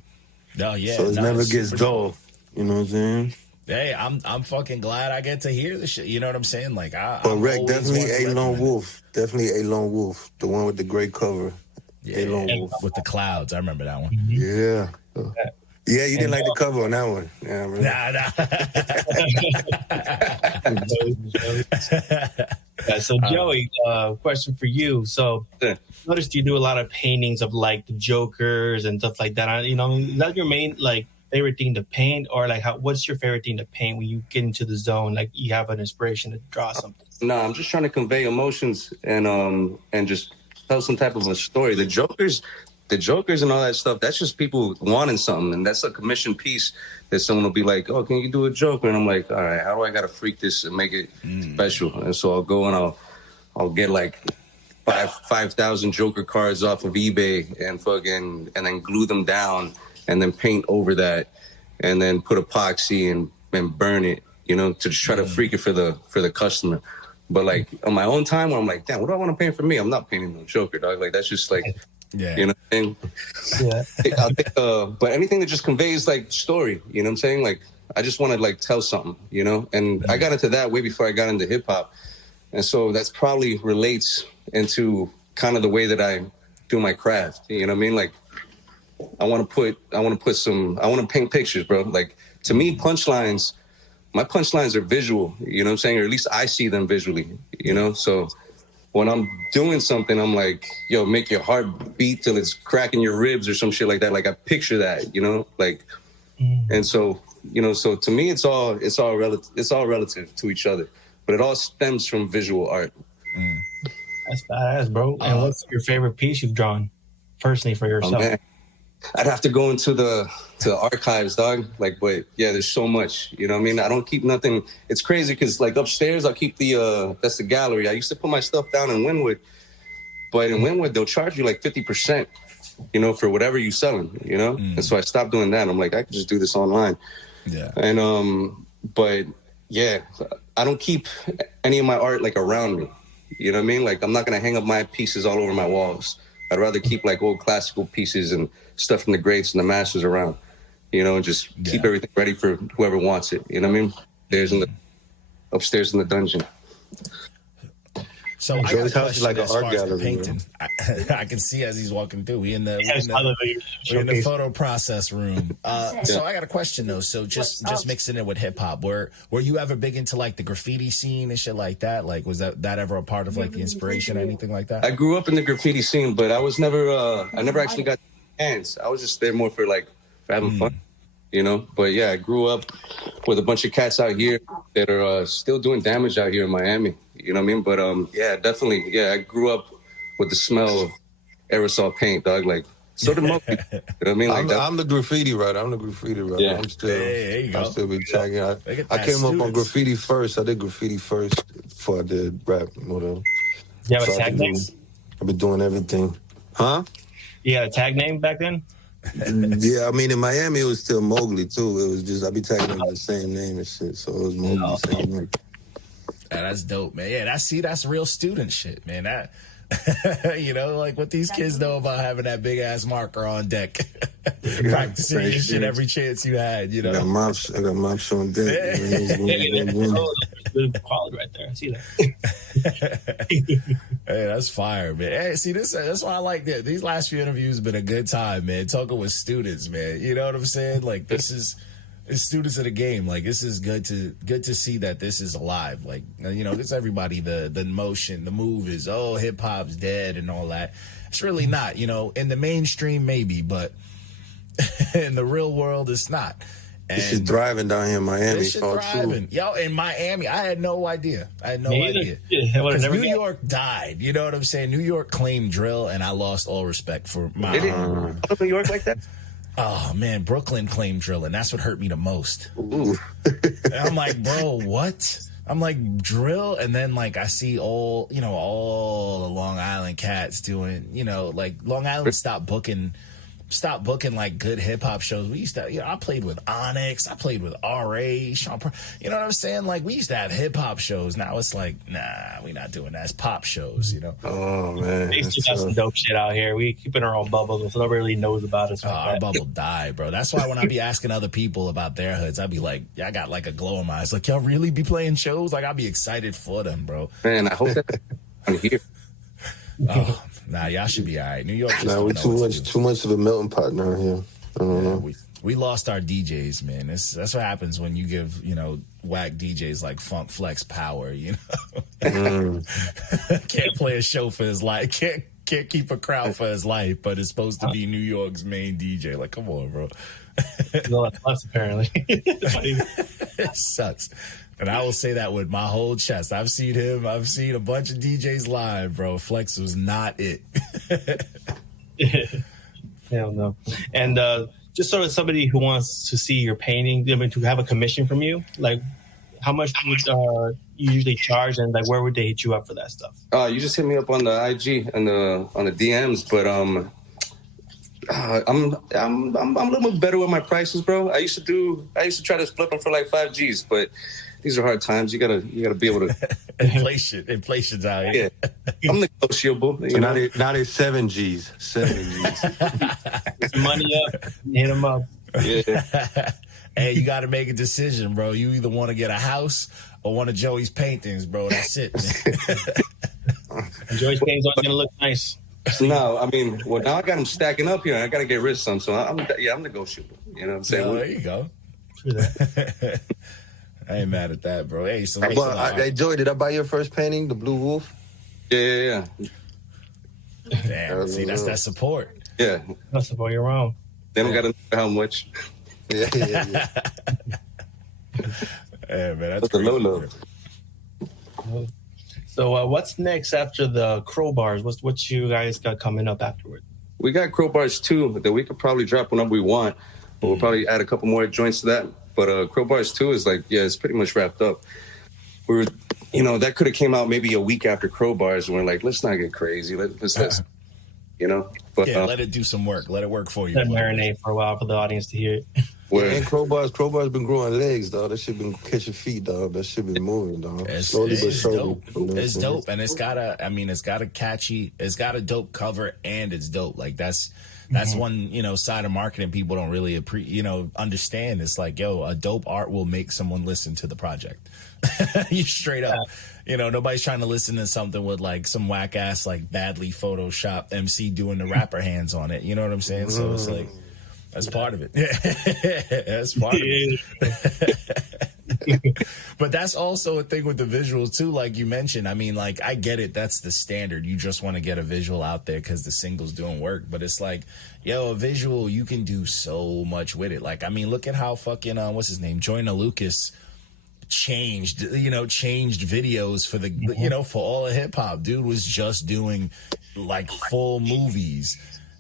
Oh yeah. So it never gets dull. You know what I'm saying? Hey, I'm fucking glad I get to hear this shit. You know what I'm saying? Like But Rec, definitely A Lone Wolf. Definitely A Lone Wolf. The one with the gray cover. Yeah, A Lone Wolf. with the clouds. I remember that one. Yeah. Yeah, you didn't like the cover on that one. Yeah, I remember. So Joey, question for you. So noticed you do a lot of paintings of like the Jokers and stuff like that. You know, is that your main like favorite thing to paint, or like what's your favorite thing to paint when you get into the zone? Like you have an inspiration to draw something. No, I'm just trying to convey emotions and just tell some type of a story. The Jokers and all that stuff, that's just people wanting something, and that's a commission piece that someone will be like, oh, can you do a Joker? And I'm like, all right, how do I gotta freak this and make it special? And so I'll go and I'll get like 5,000 Joker cards off of eBay and then glue them down and then paint over that and then put epoxy and burn it, you know, to just try to freak it for the customer. But like on my own time, when I'm like, damn, what do I want to paint for me? I'm not painting no Joker, dog. Like that's just like, you know what I'm saying? Yeah. I'll take, but anything that just conveys like story, you know what I'm saying? Like I just want to like tell something, you know? And I got into that way before I got into hip hop. And so that's probably relates into kind of the way that I do my craft. You know what I mean? Like I want to paint pictures, bro. Like to me, my punchlines are visual, you know what I'm saying? Or at least I see them visually, you know? So when I'm doing something, I'm like, yo, make your heart beat till it's cracking your ribs or some shit like that. Like I picture that, you know, like, and so, you know, so to me, it's all relative to each other, but it all stems from visual art. That's badass, bro. And what's your favorite piece you've drawn personally for yourself? Oh, man. I'd have to go into the archives, dog. Like, but yeah, there's so much. You know what I mean? I don't keep nothing. It's crazy because like upstairs, I'll keep that's the gallery. I used to put my stuff down in Wynwood, but in Wynwood they'll charge you like 50% you know, for whatever you selling, you know? And so I stopped doing that. I'm like, I could just do this online. Yeah. And, but yeah, I don't keep any of my art like around me. You know what I mean? Like, I'm not going to hang up my pieces all over my walls. I'd rather keep like old classical pieces and stuff from the greats and the masters around, you know, and just keep everything ready for whoever wants it. You know what I mean? There's upstairs in the dungeon. So I got a question like an art gallery, painting. I can see as he's walking through. We in the photo process room. So I got a question though. So just mixing it with hip hop. Were you ever big into like the graffiti scene and shit like that? Like was that ever a part of like the inspiration or anything like that? I grew up in the graffiti scene, but I was never. I never actually got hands. I was just there more for having fun. You know, but yeah, I grew up with a bunch of cats out here that are still doing damage out here in Miami. You know what I mean? But yeah, definitely. Yeah, I grew up with the smell of aerosol paint, dog. Like, so did Mogly. You know what I mean? Like I'm the graffiti writer. Yeah. I'm still. There you go. I'm still be tagging. I came up on graffiti first. I did graffiti first before I did rap. Whatever. You have a tag name? I've been doing everything. Huh? You had a tag name back then? Yeah, I mean, in Miami, it was still Mogly, too. It was just, I be tagging them the same name and shit. So it was Mogly, same name. Yeah, that's dope, man. Yeah, that's real student shit, man. That, you know, like what these kids know about having that big-ass marker on deck. Practicing your shit every chance you had, you know. I got mops on deck. Good quality right there. I see that. Hey, that's fire, man. Hey, see, that's why I like that. These last few interviews have been a good time, man. Talking with students, man. You know what I'm saying? Like, it's students of the game. Like, this is good to see that this is alive. Like, you know, this everybody, the motion, the move is, oh, hip hop's dead and all that. It's really not, you know, in the mainstream, maybe, but in the real world, it's not. And this shit thriving down here in Miami. This shit thriving. Yo, in Miami, I had no idea. Because New York died. You know what I'm saying? New York claimed drill, and I lost all respect for my... Did it New York like that? Oh, man, Brooklyn claimed drill, and that's what hurt me the most. Ooh. I'm like, bro, what? I'm like, drill? And then, like, I see all the Long Island cats doing, you know, like, Long Island stopped booking like good hip hop shows. We used to, you know, I played with Onyx, I played with RA, Sean, you know what I'm saying? Like we used to have hip hop shows. Now it's like, nah, we not doing that. It's pop shows, you know. Oh man, they still got some dope shit out here. We keep in our own bubble, so nobody really knows about us. Our bubble died, bro. That's why when I be asking other people about their hoods, I be like, yeah, I got like a glow in my eyes. Like y'all really be playing shows? Like I'll be excited for them, bro. Man, I hope that I'm here. Oh, nah, y'all should be all right. New York. Nah, we too much of a melting pot down here. I don't know. We lost our DJs, man. That's what happens when you give, you know, whack DJs like Funk Flex power, you know. Can't play a show for his life. Can't keep a crowd for his life, but it's supposed to be New York's main DJ. Like, come on, bro. No, that's apparently. It sucks. And I will say that with my whole chest. I've seen him. I've seen a bunch of DJs live, bro. Flex was not it. Hell no. And just sort of somebody who wants to see your painting, I mean, to have a commission from you, like how much would you usually charge, and like where would they hit you up for that stuff? You just hit me up on the IG and on the DMs, but I'm a little bit better with my prices, bro. I used to try to flip them for like 5 G's, but these are hard times. You gotta be able to. Inflation's out here. Yeah, I'm negotiable. So now they're 7 G's. 7 G's. Get some money up, hit them up. Yeah. Hey, you got to make a decision, bro. You either want to get a house or one of Joey's paintings, bro. That's it. Joey's paintings aren't gonna look nice. No, I mean, well, now I got them stacking up here. I got to get rid of some, so I'm negotiable. You know what I'm saying? There you go. True that. I ain't mad at that, bro. Hey, so hey, Joey, did I buy your first painting, the Blue Wolf? Yeah. Damn, see, that's that support. Yeah. That's the boy you're wrong. They don't got to know how much. Yeah. Yeah, man, that's the low. So what's next after the Crowbars? What you guys got coming up afterward? We got Crowbars 2 that we could probably drop whenever we want, but we'll probably add a couple more joints to that. But Crowbars 2 is like, yeah, it's pretty much wrapped up. We were, you know, that could have came out maybe a week after Crowbars, and we're like, let's not get crazy. Let's you know. But yeah, let it do some work. Let it work for you. Let it marinate for a while for the audience to hear it. And Crowbar's been growing legs, dog. That shit been catching feet, dog. That shit been moving, dog. Slowly but surely. It's dope, and it's got a dope cover, and it's dope. Like that's one, you know, side of marketing people don't really understand. It's like, yo, a dope art will make someone listen to the project. You straight up. You know, nobody's trying to listen to something with like some whack ass, like badly photoshopped MC doing the rapper hands on it. You know what I'm saying? So it's like, that's part of it. That's part of it. But that's also a thing with the visuals too, like you mentioned. I mean, like, I get it. That's the standard. You just want to get a visual out there because the single's doing work. But it's like, yo, a visual, you can do so much with it. Like, I mean, look at how fucking, what's his name? Joyner Lucas changed videos for the, you know, for all of hip hop. Dude was just doing like full movies,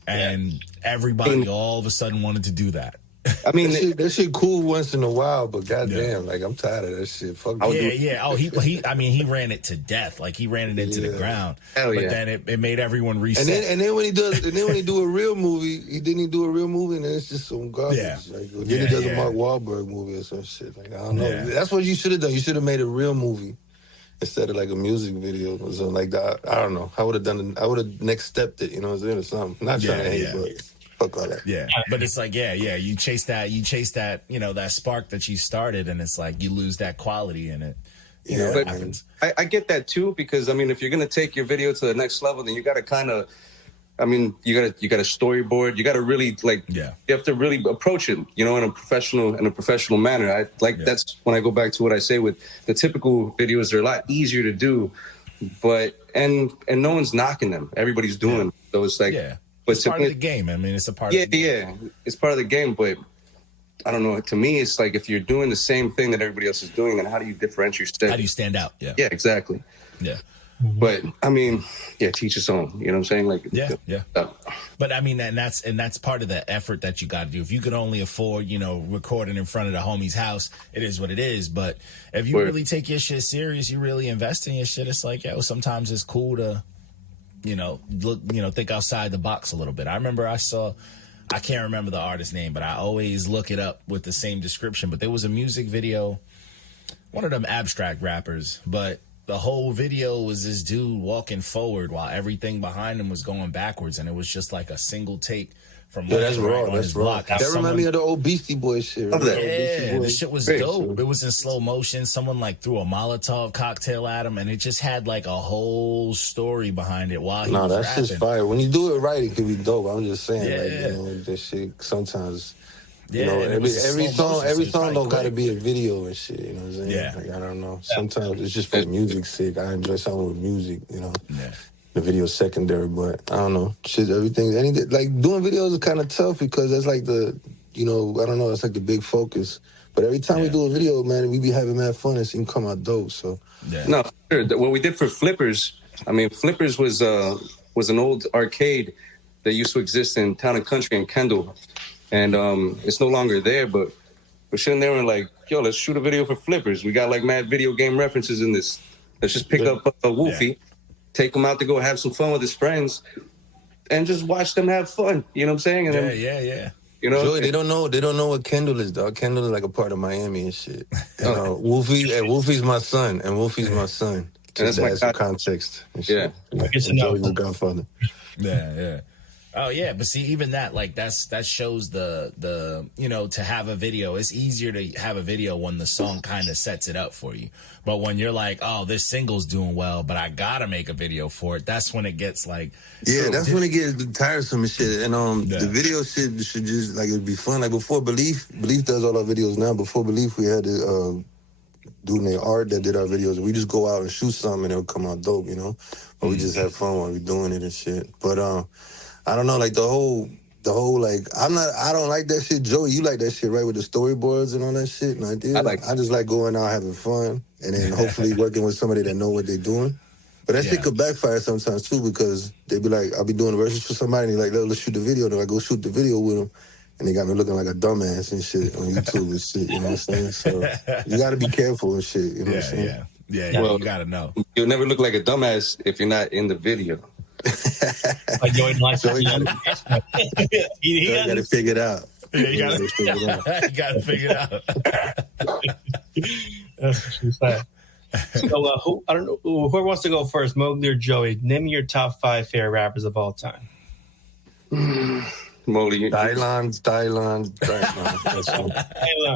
and everybody all of a sudden wanted to do that. I mean, that shit cool once in a while, but goddamn, like, I'm tired of that shit. Fuck yeah. Oh, he ran it to death. Like, he ran it into the ground. Hell yeah. But then it made everyone reset. And then when he do a real movie, and then it's just some garbage. Yeah. Like, then he does a Mark Wahlberg movie or some shit. Like, I don't know. Yeah. That's what you should have done. You should have made a real movie instead of like a music video or something like that. I don't know. I would have next stepped it, you know what I'm saying, or something. Not trying to hate, but fuck all that. Yeah, but it's like, you chase that, you know, that spark that you started, and it's like you lose that quality in it. You know, it happens. I get that too, because I mean, if you're gonna take your video to the next level, then you got to kind of, I mean, you got a storyboard. You got to really you have to really approach it, you know, in a professional manner. That's when I go back to what I say with the typical videos. They're a lot easier to do, but and no one's knocking them. Everybody's doing them. So it's like, but it's part of the game. I mean, it's a part of the game. Yeah, it's part of the game, but I don't know. To me, it's like, if you're doing the same thing that everybody else is doing, then how do you differentiate yourself? How do you stand out? Yeah. Yeah, exactly. Yeah. But I mean, teach us own. You know what I'm saying? Like, But I mean, and that's part of the effort that you got to do. If you could only afford, you know, recording in front of the homie's house, it is what it is. But if you really take your shit serious, you really invest in your shit. It's like, sometimes it's cool to, you know, think outside the box a little bit. I remember I can't remember the artist's name, but I always look it up with the same description. But there was a music video, one of them abstract rappers, but the whole video was this dude walking forward while everything behind him was going backwards, and it was just like a single take from that's raw. That's raw. That reminds me of the old Beastie Boys shit. Right? Yeah, the shit was dope. It was in slow motion. Someone like threw a Molotov cocktail at him, and it just had like a whole story behind it while he was rapping. That's just fire. When you do it right, it can be dope. I'm just saying, you know, this shit sometimes. You know, every song don't gotta be a video and shit. You know what I'm saying? Yeah. Like, I don't know. Sometimes it's just for music's sake. I enjoy something with music. You know. Yeah. The video's secondary, but I don't know. Shit, anything like doing videos is kind of tough because that's like the, you know, I don't know. It's like the big focus. But every time we do a video, man, we be having mad fun and seem come out dope. So no, sure. What we did for Flippers, I mean, Flippers was an old arcade that used to exist in Town and Country in Kendall. And it's no longer there, but we're sitting there and like, yo, let's shoot a video for Flippers. We got like mad video game references in this. Let's just pick up a Wolfie, take him out to go have some fun with his friends, and just watch them have fun. You know what I'm saying? And yeah. You know, Joey, they don't know what Kendall is, dog. Kendall is like a part of Miami and shit. And, Wolfie's my son, and Wolfie's my son. Just and that's my context. And shit. Yeah, Joey's the godfather. Yeah. Oh yeah, but see, even that, like, that shows the you know, to have a video. It's easier to have a video when the song kind of sets it up for you. But when you're like, oh, this single's doing well, but I gotta make a video for it, that's when it gets like, that's when it gets tiresome and shit. And the video shit should just, like, it'd be fun. Like, before Belief does all our videos now. Before Belief, we had a dude named Art that did our videos. We just go out and shoot something and it'll come out dope, you know. But we just have fun while we're doing it and shit. But I don't know, like, the whole like, I don't like that shit. Joey, you like that shit, right? With the storyboards and all that shit and ideas. I just like going out having fun and then hopefully working with somebody that know what they're doing. But that shit could backfire sometimes too, because they be like, I'll be doing verses for somebody and they're like, let's shoot the video. Then I go shoot the video with them and they got me looking like a dumbass and shit on YouTube and shit, you know what I'm saying? So you gotta be careful and shit, you know what I'm saying? Yeah, well, you gotta know. You'll never look like a dumbass if you're not in the video. Like Joey likes Joey he got to figure it out. Yeah, you gotta figure it out. That's what she said. So, I don't know who wants to go first, Mogly or Joey. Name me your top 5 favorite rappers of all time. Mogly, Dylan.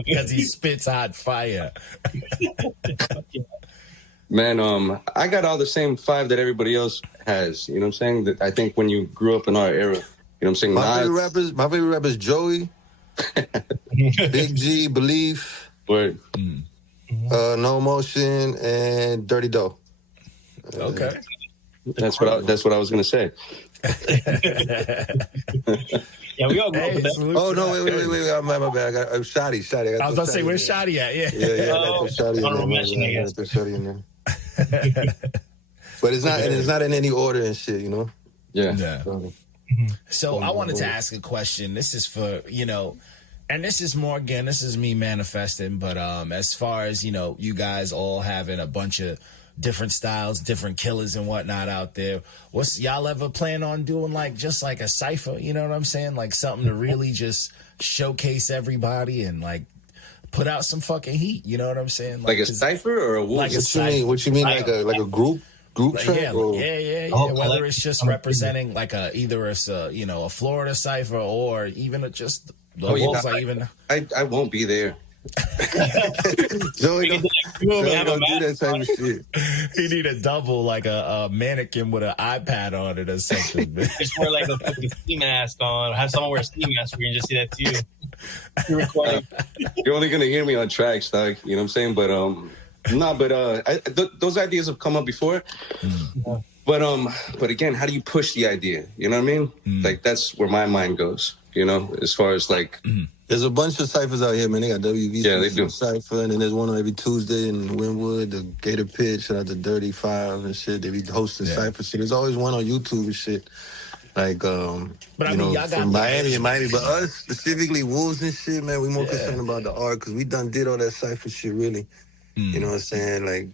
Because he spits hot fire. Man, I got all the same 5 that everybody else has. You know what I'm saying? That I think when you grew up in our era, you know what I'm saying? My favorite rappers, Joey, Big G, Belief, Word. No Emotion, and Dirty Dough. Okay. That's what I was gonna say. Yeah, we all grew up with that. Oh no! Wait! My bad. I got Shotty. I was about to say, where's Shotty at? Yeah. Yeah. I got Shotty in there. But it's not in any order and shit, you know. Yeah. So I wanted to ask a question. This is for, and this is more, again, this is me manifesting, but as far as, you guys all having a bunch of different styles, different killers and whatnot out there, y'all ever plan on doing just like a cypher, you know what I'm saying? Like something to really just showcase everybody and like put out some fucking heat, you know what I'm saying? Like a cypher or a wolf? Like a cypher. What you mean like a group track? Yeah. Whether it's just representing like either a Florida cipher or even just the wolves. I won't be there. Joey don't do that type of shit. He need a double, like a mannequin with an iPad on it or something. Just wear like a fucking ski mask on. Have someone wear a ski mask where you can just see that too. You're recording. You're only gonna hear me on tracks, dog. You know what I'm saying? But those ideas have come up before. But again, how do you push the idea? You know what I mean? Like that's where my mind goes. As far as like. There's a bunch of ciphers out here, man. They got WVC they do. Cypher, and then there's one on every Tuesday in Wynwood, the Gator Pit, shout out to Dirty Five and shit. They be hosting cypher shit. There's always one on YouTube and shit. Like, y'all got from Miami. But us, specifically Wolves and shit, man, we more concerned about the art because we did all that cypher shit, really. You know what I'm saying? Like,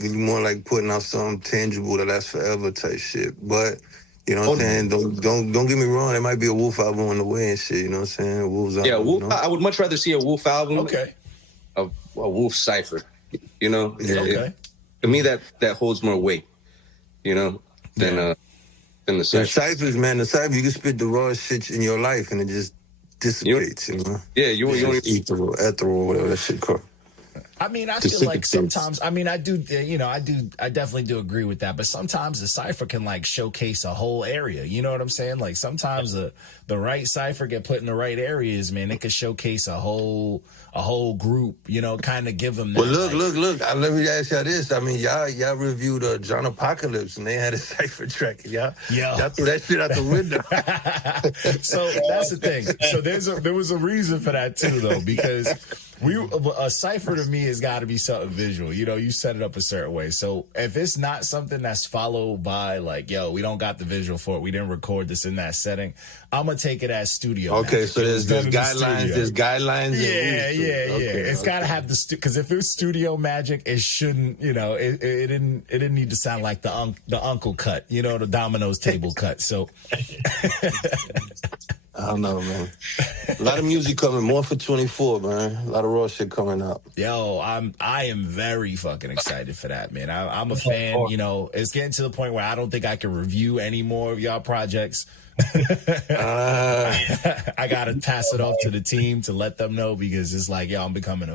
we more like putting out something tangible that lasts forever type shit. But... You know what I'm saying? Don't get me wrong. There might be a Wolf album on the way and shit. You know what I'm saying? Wolves album. Wolf. I would much rather see a Wolf album. Okay. A Wolf cipher. To me, that holds more weight. Than the cipher. The ciphers, man. The cipher, you can spit the raw shit in your life and it just dissipates. Yeah, you ethereal, whatever that shit called. I mean, I feel like sometimes, I definitely do agree with that. But sometimes the cipher can like showcase a whole area. You know what I'm saying? Like sometimes the right cipher get put in the right areas, man. It could showcase a whole group, kind of give them that. Well, look. Let me ask y'all this. I mean, y'all reviewed John Apocalypse and they had a cipher track. Y'all threw that shit out the window. So that's the thing. So there was a reason for that too, though, because a cipher to me has got to be something visual. You set it up a certain way. So if it's not something that's followed by like, we don't got the visual for it, we didn't record this in that setting, I'm gonna take it as studio. Okay, magic. So there's guidelines. There's guidelines. Yeah. It's got to have because if it was studio magic, it shouldn't. It didn't need to sound like the uncle cut. The Domino's table cut. So. I don't know, man. A lot of music coming, more for 24, man. A lot of raw shit coming out. Yo, I am very fucking excited for that, man. I'm a fan. It's getting to the point where I don't think I can review any more of y'all projects. I gotta pass it off to the team to let them know because it's like, I'm becoming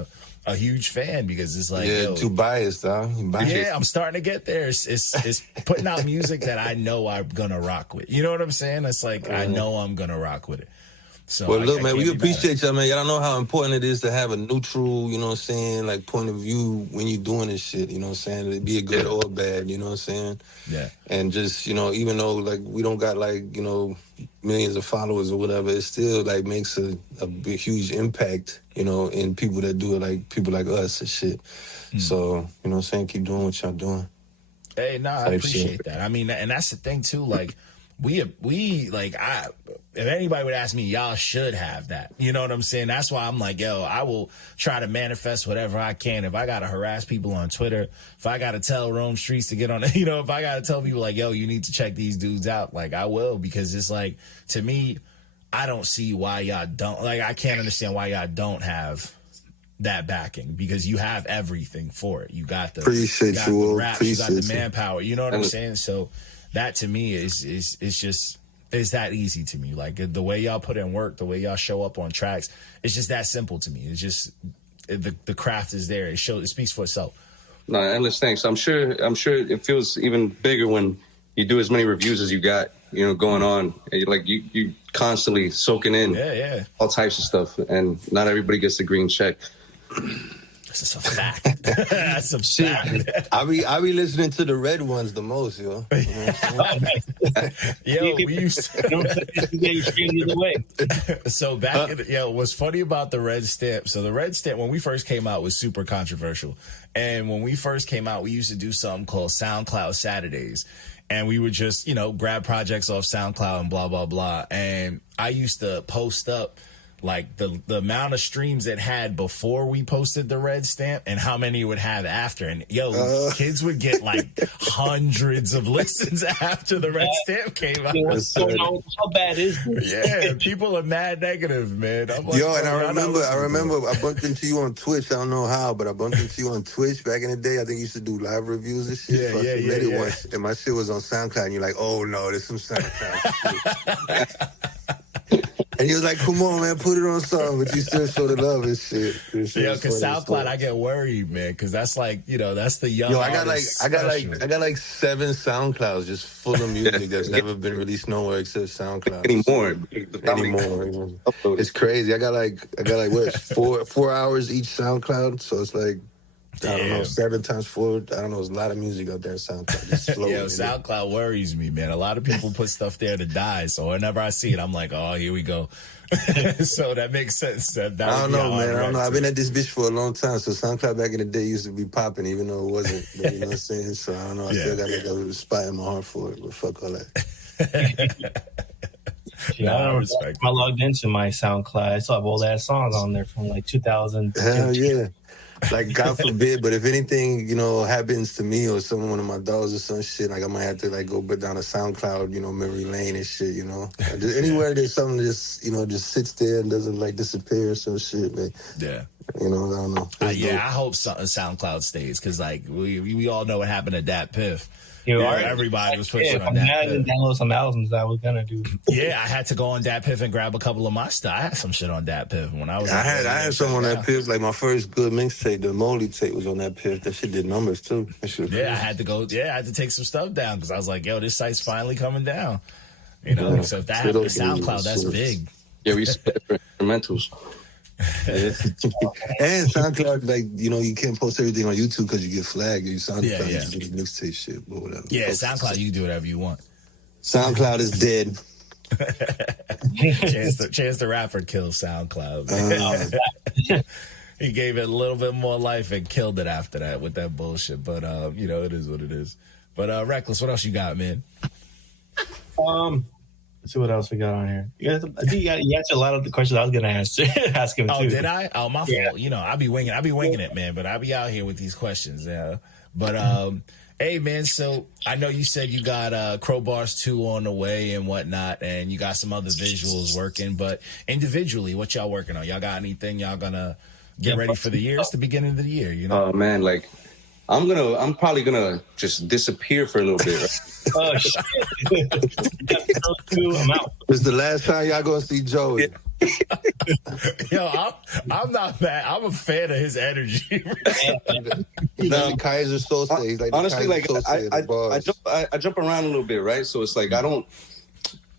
a huge fan because it's like, too biased, huh? I'm starting to get there. It's putting out music that I know I'm gonna rock with. You know what I'm saying? It's like I know I'm gonna rock with it. So well, look, man, we appreciate y'all, man. Y'all don't know how important it is to have a neutral, you know what I'm saying, like point of view when you're doing this shit, you know what I'm saying? It be a good or bad, you know what I'm saying? Yeah. And just, even though like we don't got like, millions of followers or whatever, it still like makes a big, huge impact, in people that do it, like people like us and shit. So, you know what I'm saying? Keep doing what y'all doing. Hey, I appreciate that. I mean, and that's the thing too, like, we like, if anybody would ask me, y'all should have that. You know what I'm saying? That's why I'm like, yo, I will try to manifest whatever I can. If I got to harass people on Twitter, if I got to tell Rome Streets to get on, you know, if I got to tell people like, yo, you need to check these dudes out, like I will, because it's like, to me, I don't see why y'all don't, like, I can't understand why y'all don't have that backing, because you have everything for it. You got the, appreciate you got you, the raps, you got the manpower, you know what I'm And- saying? So that to me is just, it's that easy to me. Like the way y'all put in work, the way y'all show up on tracks, it's just that simple to me. It's just the craft is there. It speaks for itself. No, endless thanks. I'm sure it feels even bigger when you do as many reviews as you got, you know, going on. And like you constantly soaking in all types of stuff, and not everybody gets the green check. That's a fact. That's a fact. I be listening to the red ones the most, yo. You know what I'm saying? Yo, we used to. You stream either way. So back in, what's funny about the red stamp, so the red stamp, when we first came out, was super controversial. And when we first came out, we used to do something called SoundCloud Saturdays. And we would just, you know, grab projects off SoundCloud and blah, blah, blah. And I used to post up like the amount of streams it had before we posted the red stamp and how many it would have after. And kids would get like hundreds of listens after the red stamp came out. What's going on? How bad is this? Yeah, people are mad negative, man. I'm like, Yo, and I remember I I bumped into you on Twitch. I don't know how, but I bumped into you on Twitch back in the day. I think you used to do live reviews and shit. So I made it once, and my shit was on SoundCloud, and you're like, oh no, there's some SoundCloud shit. And he was like, come on, man, put it on song, but you still show the love and shit. Yeah, because SoundCloud, I get worried, man, because that's like, you know, that's the young. Yo, I got like 7 SoundClouds just full of music that's never been released nowhere except SoundCloud. Anymore. It's crazy. I got like what, 4 hours each SoundCloud, so it's like, I don't know, 7 times 4. I don't know. There's a lot of music out there on SoundCloud. Just floating, Yo, SoundCloud worries me, man. A lot of people put stuff there to die. So whenever I see it, I'm like, oh, here we go. So that makes sense. That I don't know, man. I don't know. I've been at this bitch for a long time. So SoundCloud back in the day used to be popping, even though it wasn't. But you know what I'm saying? So I don't know. I still got like a spot in my heart for it. But fuck all that. I logged into my SoundCloud. I still have old ass songs on there from like 2000. Hell yeah. Like, God forbid, but if anything, you know, happens to me or one of my dogs or some shit, like I might have to like go down a SoundCloud, you know, memory lane and shit, you know. Just anywhere there's something that just, you know, just sits there and doesn't like disappear or some shit, man. Yeah. You know, I don't know. I hope SoundCloud stays, because like we all know what happened to Dat Piff. Everybody was pushing on Dat Piff. Download some albums that I was gonna do. Yeah, I had to go on Dat Piff and grab a couple of my stuff. I had some shit on Dat Piff when I was. I had some on that Piff. Like my first good mixtape, the Mogly tape was on that Piff. That shit did numbers too. I had to go. Yeah, I had to take some stuff down because I was like, yo, this site's finally coming down. You know, so if that happened to SoundCloud, that's big. Yeah, we used to pay for instrumentals. And SoundCloud, like, you know, you can't post everything on YouTube because you get flagged. You SoundCloud, you do the mixtape shit, but whatever. Yeah, SoundCloud, you can do whatever you want. SoundCloud is dead. Chance the Rapper killed SoundCloud. He gave it a little bit more life and killed it after that with that bullshit. But you know, it is what it is. But Reckless, what else you got, man? Let's see what else we got on here. I think you answered a lot of the questions I was gonna ask him. Oh, too. did I? Oh, my fault. You know, I be winging it, man. But I be out here with these questions. But hey, man. So I know you said you got Crowbars 2 on the way and whatnot, and you got some other visuals working. But individually, what y'all working on? Y'all got anything y'all gonna get ready for the year? It's the beginning of the year, you know. Oh man, like I'm probably gonna just disappear for a little bit. Right? Oh shit! I'm out. It's the last time y'all gonna see Joey. Yo, I'm not mad. I'm a fan of his energy. He's like the Kaiser Sose. He's like honestly, like I jump around a little bit, right? So it's like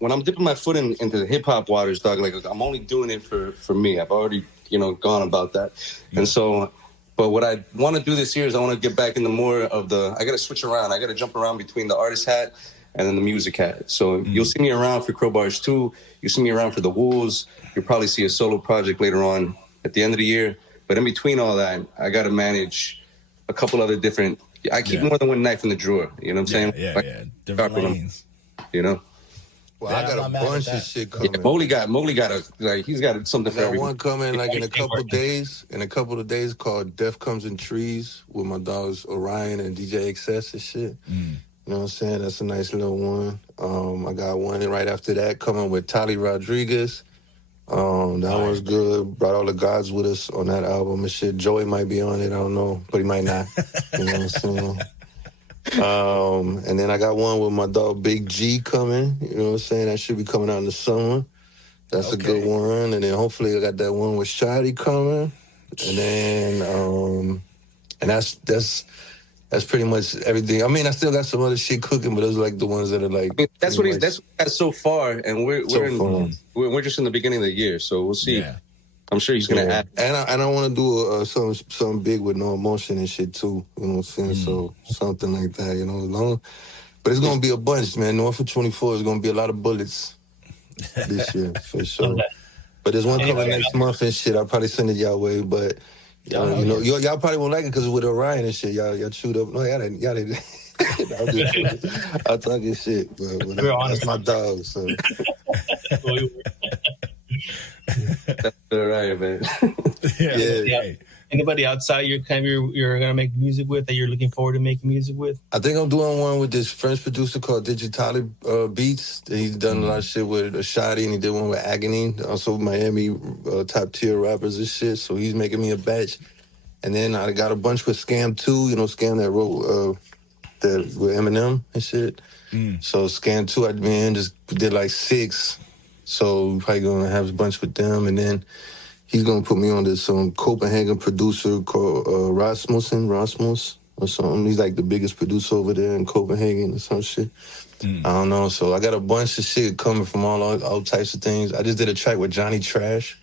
when I'm dipping my foot into the hip hop waters, dog. Like I'm only doing it for me. I've already gone about that, and so. But what I want to do this year is I want to get back into more of I got to switch around. I got to jump around between the artist hat and then the music hat. So you'll see me around for Crowbars 2. You'll see me around for the Wolves. You'll probably see a solo project later on at the end of the year. But in between all that, I got to manage a couple other different. I keep more than one knife in the drawer. You know what I'm saying? Yeah. Different lanes. You know? Well, I got a bunch of shit coming. Yeah, Mogly got a like he's got something for everyone. One coming like in a couple of days. In a couple of days, called "Death Comes in Trees" with my dogs Orion and DJ XS and shit. You know what I'm saying? That's a nice little one. I got one right after that coming with Tali Rodriguez. That one's good. Brought all the gods with us on that album and shit. Joey might be on it, I don't know, but he might not. You know what I'm saying? And then I got one with my dog Big G coming. You know what I'm saying? That should be coming out in the summer. That's a good one. And then hopefully I got that one with Shadi coming. And then and that's pretty much everything. I mean, I still got some other shit cooking, but those are like the ones that are like. That's what he's. That's so far, and we're just in the beginning of the year, so we'll see. Yeah. I'm sure he's gonna add. And I want to do something big with No Emotion and shit too. You know what I'm saying? So something like that, you know. But it's gonna be a bunch, man. North for 24 is gonna be a lot of bullets this year for sure. But there's one coming next month and shit. I'll probably send it y'all way, but. Y'all probably won't like it because it's with Orion and shit. Y'all chewed up. No, y'all didn't. I'm talking shit, but that's my dog. So. That's all right, man. Yeah. Anybody outside you're gonna make music with that you're looking forward to making music with? I think I'm doing one with this French producer called Digitali Beats. He's done a lot of shit with Shadi, and he did one with Agony, also Miami top tier rappers and shit. So he's making me a batch. And then I got a bunch with Scam 2, you know, Scam that wrote with Eminem and shit. So Scam 2, I just did like 6. So we're probably gonna have a bunch with them, and then he's gonna put me on to some Copenhagen producer called Rasmus or something. He's like the biggest producer over there in Copenhagen or some shit. I don't know. So I got a bunch of shit coming from all types of things. I just did a track with Johnny Trash.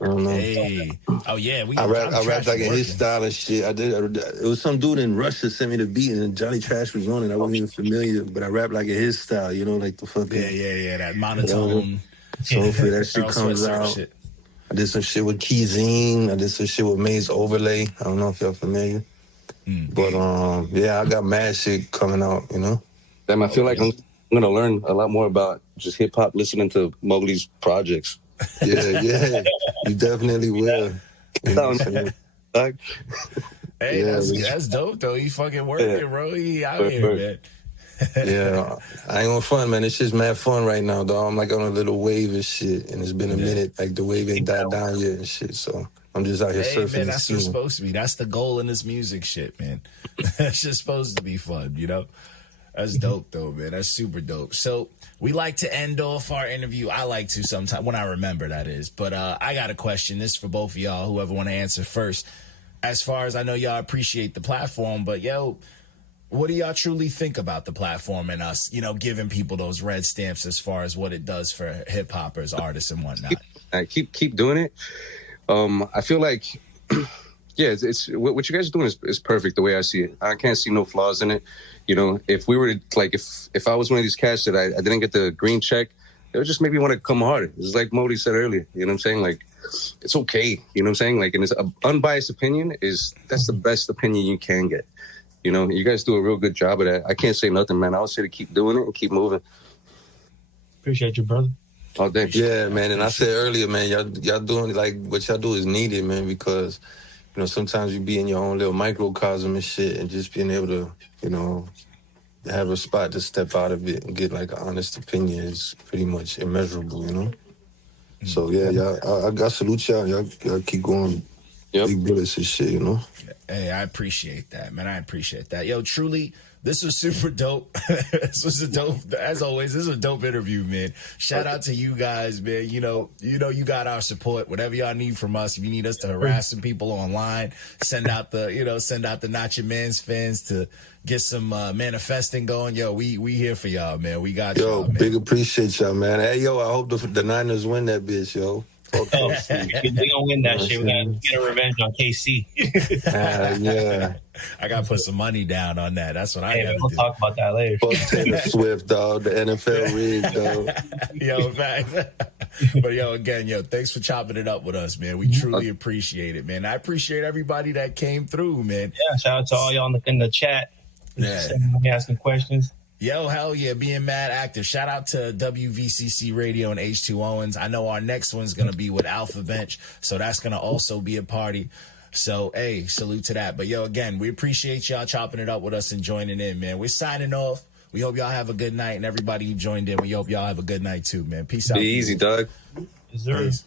I don't know. Hey. Oh yeah, I rapped like in his style and shit. It was some dude in Russia sent me the beat and Johnny Trash was on it. I wasn't even familiar, but I rapped like in his style, you know, like the fucking that monotone. So hopefully that shit comes out. Shit. I did some shit with Keyzine. I did some shit with Maze Overlay. I don't know if y'all familiar. But I got mad shit coming out, you know. Damn, I feel like I'm gonna learn a lot more about just hip hop listening to Mogly's projects. Yeah, you definitely will. You know hey, that's dope though. He fucking working, bro. He out here, man. Yeah, I ain't gonna fun, man. It's just mad fun right now, dog. I'm like on a little wave and shit, and it's been a minute. Like the wave ain't died down yet and shit. So I'm just out here surfing. Man, that's what's supposed to be. That's the goal in this music shit, man. It's just supposed to be fun, you know. That's dope though, man. That's super dope. So we like to end off our interview. I like to sometimes when I remember, that is. But I got a question. This is for both of y'all. Whoever want to answer first. As far as I know, y'all appreciate the platform, but what do y'all truly think about the platform and us, you know, giving people those red stamps as far as what it does for hip hoppers, artists, and whatnot? Keep doing it. I feel like, it's what you guys are doing is perfect the way I see it. I can't see no flaws in it. You know, if we were like, if I was one of these cats that I didn't get the green check, it would just make me want to come harder. It's like Mogly said earlier. You know what I'm saying? Like, it's okay. You know what I'm saying? Like, and it's an unbiased opinion that's the best opinion you can get. You know, you guys do a real good job of that. I can't say nothing, man. I would say to keep doing it and keep moving. Appreciate you, brother. Oh, thanks. Yeah, man. And I said earlier, man, y'all doing like what y'all do is needed, man, because, you know, sometimes you be in your own little microcosm and shit, and just being able to, you know, have a spot to step out of it and get like an honest opinion is pretty much immeasurable, you know? So, yeah, y'all, I salute y'all. Y'all keep going. Big bullets and shit, you know? Hey, I appreciate that, man. I appreciate that. Yo, truly, this was super dope. This was a dope, as always, this was a dope interview, man. Shout out to you guys, man. You know, you got our support. Whatever y'all need from us, if you need us to harass some people online, send out the NotYaManz fans to get some manifesting going. Yo, we here for y'all, man. We got y'all, man. Big appreciate y'all, man. Hey, yo, I hope the Niners win that bitch, yo. We gonna win that shit. We gotta get a revenge on KC. Yeah. I gotta put some money down on that. That's what I gotta we'll do. talk about that later. Fuck Taylor Swift, dog. The NFL rigged, dog. Yo, facts. But again, thanks for chopping it up with us, man. We truly appreciate it, man. I appreciate everybody that came through, man. Yeah, shout out to all y'all in the chat. Yeah. Asking questions. Yo, hell yeah, being mad active. Shout out to WVCC Radio and H2 Owens. I know our next one's going to be with Alpha Bench, so that's going to also be a party. So, hey, salute to that. But, yo, again, we appreciate y'all chopping it up with us and joining in, man. We're signing off. We hope y'all have a good night, and everybody who joined in, we hope y'all have a good night, too, man. Peace out. Be easy, Doug. Yes, sir. Peace.